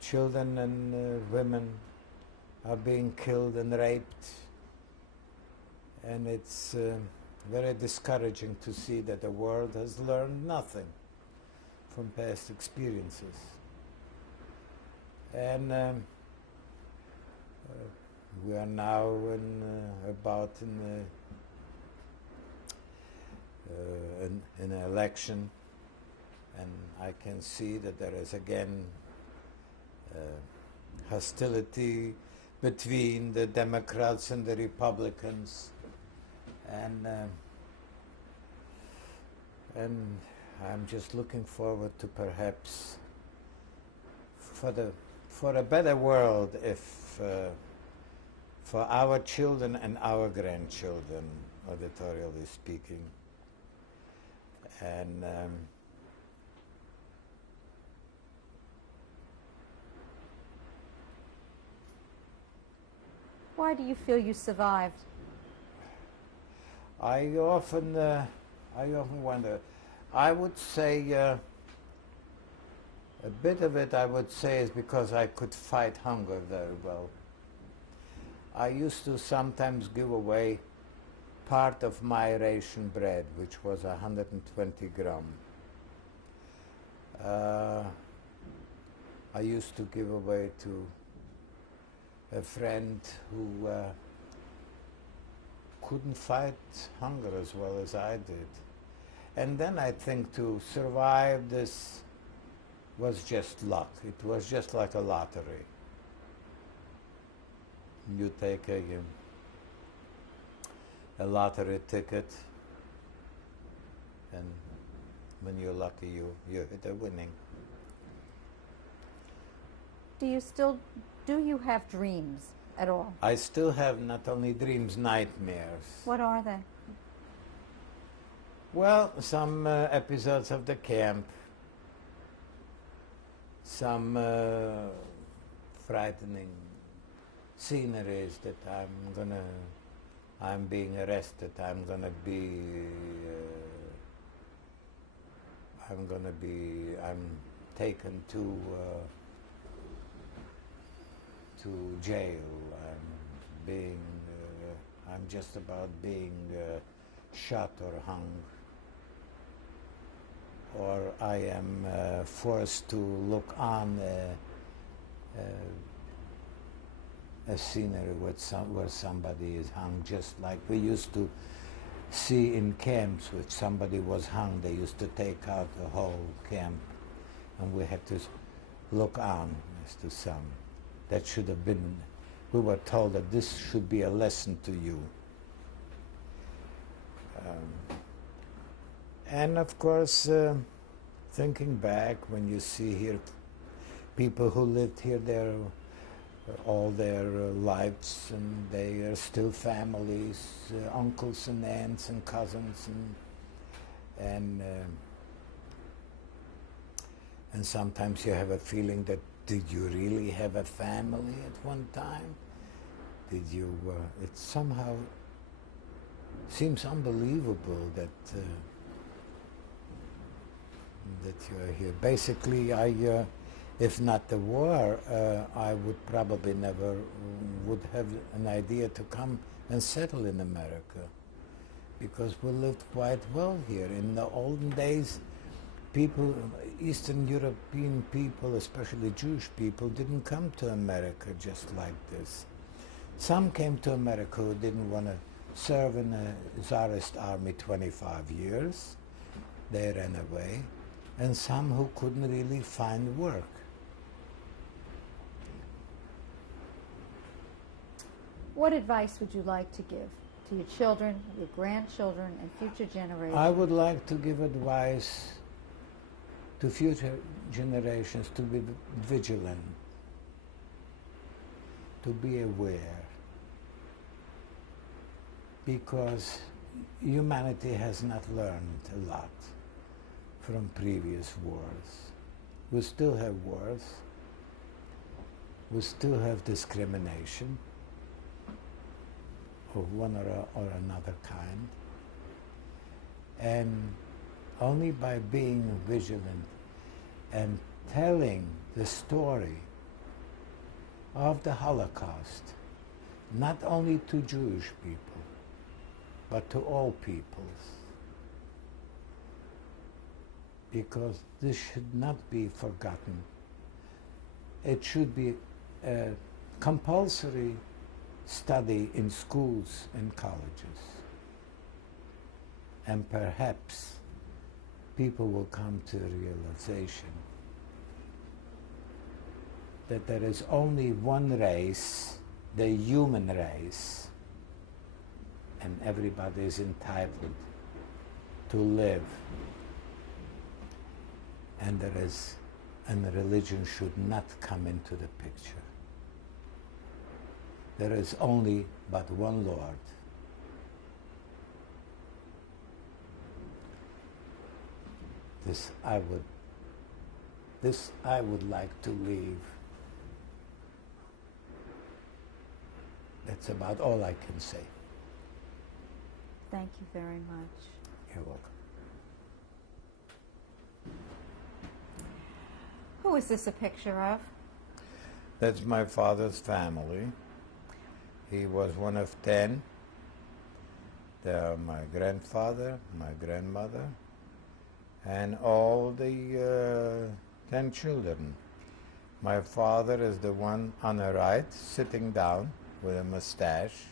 Children and women are being killed and raped, and it's very discouraging to see that the world has learned nothing from past experiences. And we are now in an election, and I can see that there is again hostility between the Democrats and the Republicans, and I'm just looking forward to perhaps for a better world, if for our children and our grandchildren, auditorially speaking. And why do you feel you survived? I often wonder. I would say a bit of it, I would say, is because I could fight hunger very well. I used to sometimes give away part of my ration bread, which was 120 gram. I used to give away to a friend who couldn't fight hunger as well as I did. And then I think to survive this was just luck. It was just like a lottery. You take a lottery ticket, and when you're lucky, you hit a winning. Do you have dreams at all? I still have not only dreams, nightmares. What are they? Well, some episodes of the camp, some frightening sceneries that I'm being arrested, I'm taken to jail, I'm just about being shot or hung, or I am forced to look on a scenery where somebody is hung, just like we used to see in camps. Which somebody was hung, they used to take out the whole camp, and we had to look on as to some. That should have been, we were told that this should be a lesson to you. And of course, thinking back, when you see here people who lived here all their lives, and they are still families, uncles and aunts and cousins, and sometimes you have a feeling that, did you really have a family at one time? Did you? It somehow seems unbelievable that you are here. Basically, if not the war, I would probably never would have an idea to come and settle in America, because we lived quite well here. In the olden days, people, Eastern European people, especially Jewish people, didn't come to America just like this. Some came to America who didn't want to serve in the Tsarist army 25 years. They ran away. And some who couldn't really find work. What advice would you like to give to your children, your grandchildren, and future generations? I would like to give advice to future generations to be vigilant, to be aware, because humanity has not learned a lot from previous wars. We still have wars. We still have discrimination of one or another kind. And only by being vigilant and telling the story of the Holocaust, not only to Jewish people, but to all peoples. Because this should not be forgotten. It should be a compulsory study in schools and colleges. And perhaps people will come to the realization that there is only one race, the human race, and everybody is entitled to live. And religion should not come into the picture. There is only but one Lord. This I would like to leave. That's about all I can say. Thank you very much. You're welcome. Who is this a picture of? That's my father's family. He was one of 10. There are my grandfather, my grandmother, and all the 10 children. My father is the one on the right, sitting down with a mustache.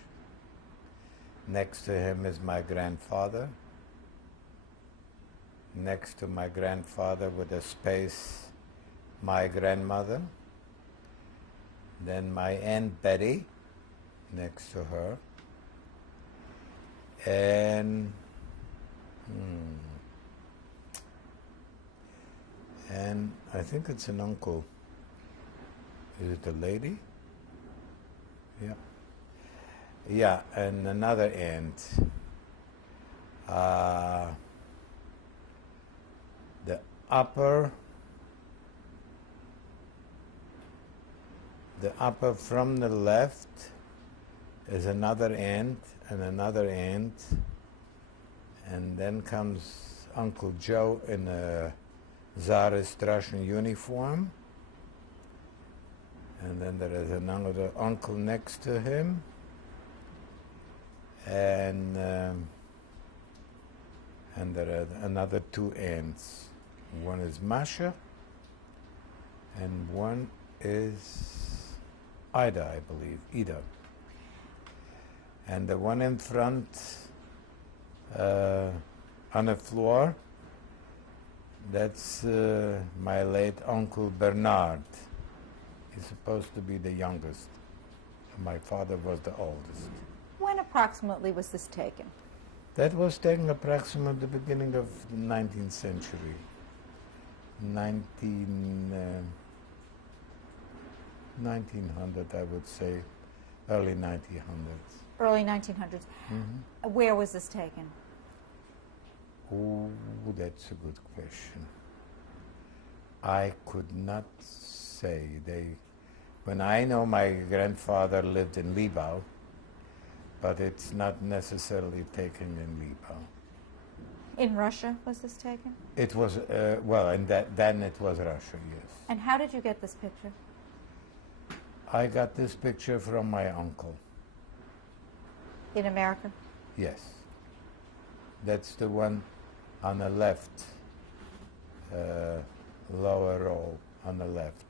Next to him is my grandfather. Next to my grandfather with a space, my grandmother. Then my Aunt Betty next to her. And I think it's an uncle. Is it a lady? Yeah. Yeah, and another aunt. The upper from the left is another aunt and another aunt, and then comes Uncle Joe in a Tsarist Russian uniform, and then there is another uncle next to him, and there are another 2 aunts. One is Masha, and one is Ida, I believe, Ida. And the one in front on the floor, that's my late Uncle Bernard. He's supposed to be the youngest. My father was the oldest. When approximately was this taken? That was taken approximately the beginning of the 19th century. 1900, I would say, early 1900s. Early 1900s. Mm-hmm. Where was this taken? Oh, that's a good question. I could not say. When I know my grandfather lived in Libau, but it's not necessarily taken in Libau. In Russia was this taken? It was, and then it was Russia, yes. And how did you get this picture? I got this picture from my uncle. In America? Yes. That's the one on the left, lower row on the left,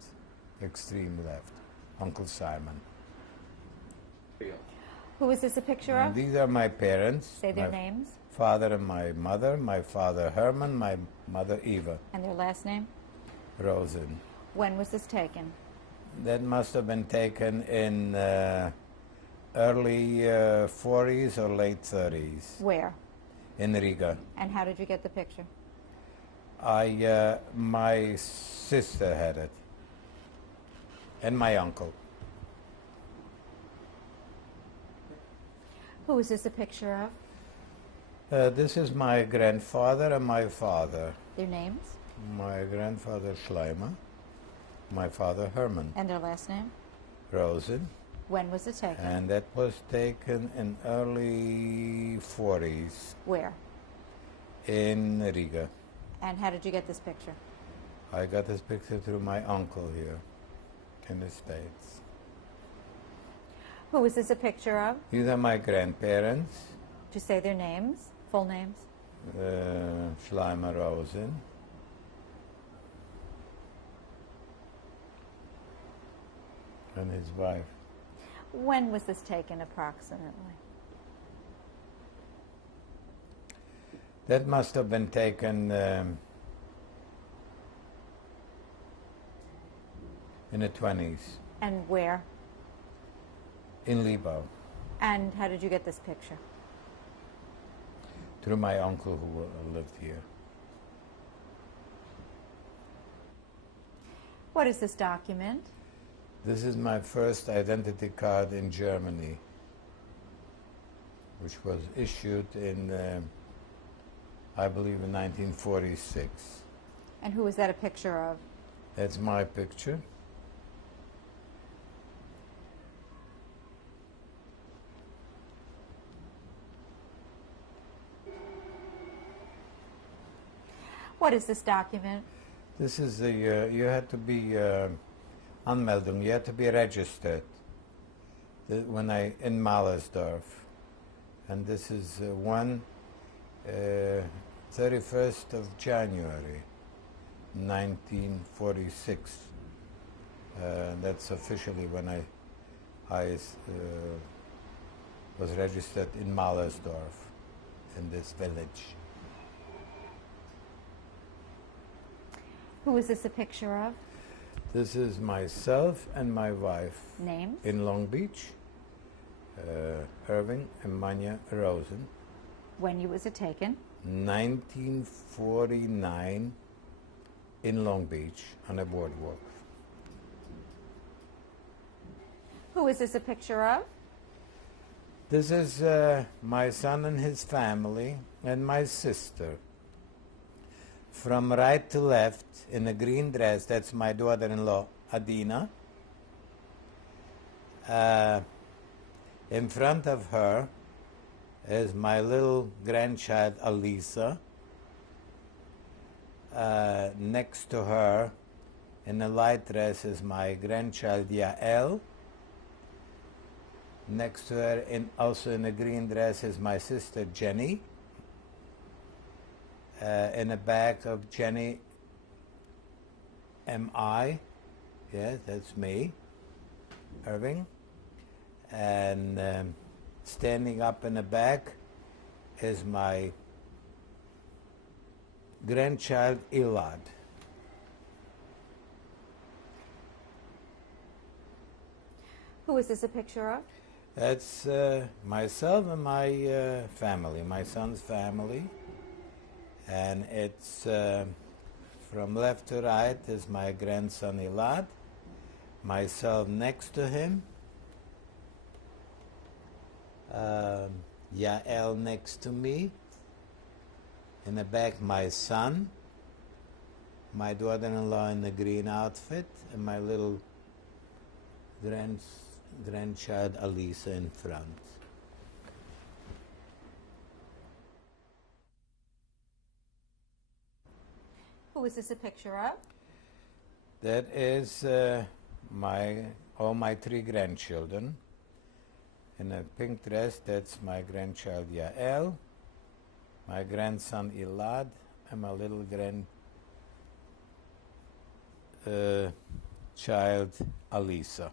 extreme left, Uncle Simon. Who is this a picture of? These are my parents. Say their names. Father and my mother. My father Herman, my mother Eva. And their last name? Rosin. When was this taken? That must have been taken in early 40s or late 30s. Where? In Riga. And how did you get the picture? My sister had it. And my uncle. Who is this a picture of? This is my grandfather and my father. Their names? My grandfather Schleimer, my father Herman. And their last name? Rosin. When was it taken? And that was taken in early 40s. Where? In Riga. And how did you get this picture? I got this picture through my uncle here in the States. Who is this a picture of? These are my grandparents, Did you say their names, full names? Schleimer Rosin. And his wife. When was this taken approximately? That must have been taken in the 20s. And where? In Libau, And how did you get this picture? through my uncle who lived here. What is this document? This is my first identity card in Germany, which was issued in, I believe, in 1946. And who is that a picture of? That's my picture. What is this document? This is the, you had to be Anmeldung, you had to be registered when in Mallersdorf. And this is 31st of January, 1946. That's officially when I was registered in Mallersdorf, in this village. Who is this a picture of? This is myself and my wife. Names? In Long Beach, Irving and Manya Rosin. When was it taken? 1949 in Long Beach on a boardwalk. Who is this a picture of? This is my son and his family and my sister. From right to left, in a green dress, that's my daughter-in-law, Adina. In front of her is my little grandchild, Alisa. Next to her, in a light dress, is my grandchild, Yael. Next to her, also in a green dress, is my sister, Jenny. In the back of Jenny, am I? Yes, that's me, Irving. And standing up in the back is my grandchild, Elad. Who is this a picture of? That's myself and my family, my son's family. And it's from left to right is my grandson Elad, myself next to him, Yael next to me, in the back my son, my daughter-in-law in the green outfit, and my little grandchild Alisa in front. Who is this a picture of? That is all my three grandchildren. In a pink dress, that's my grandchild Yael, my grandson Elad, and my little grandchild Alisa.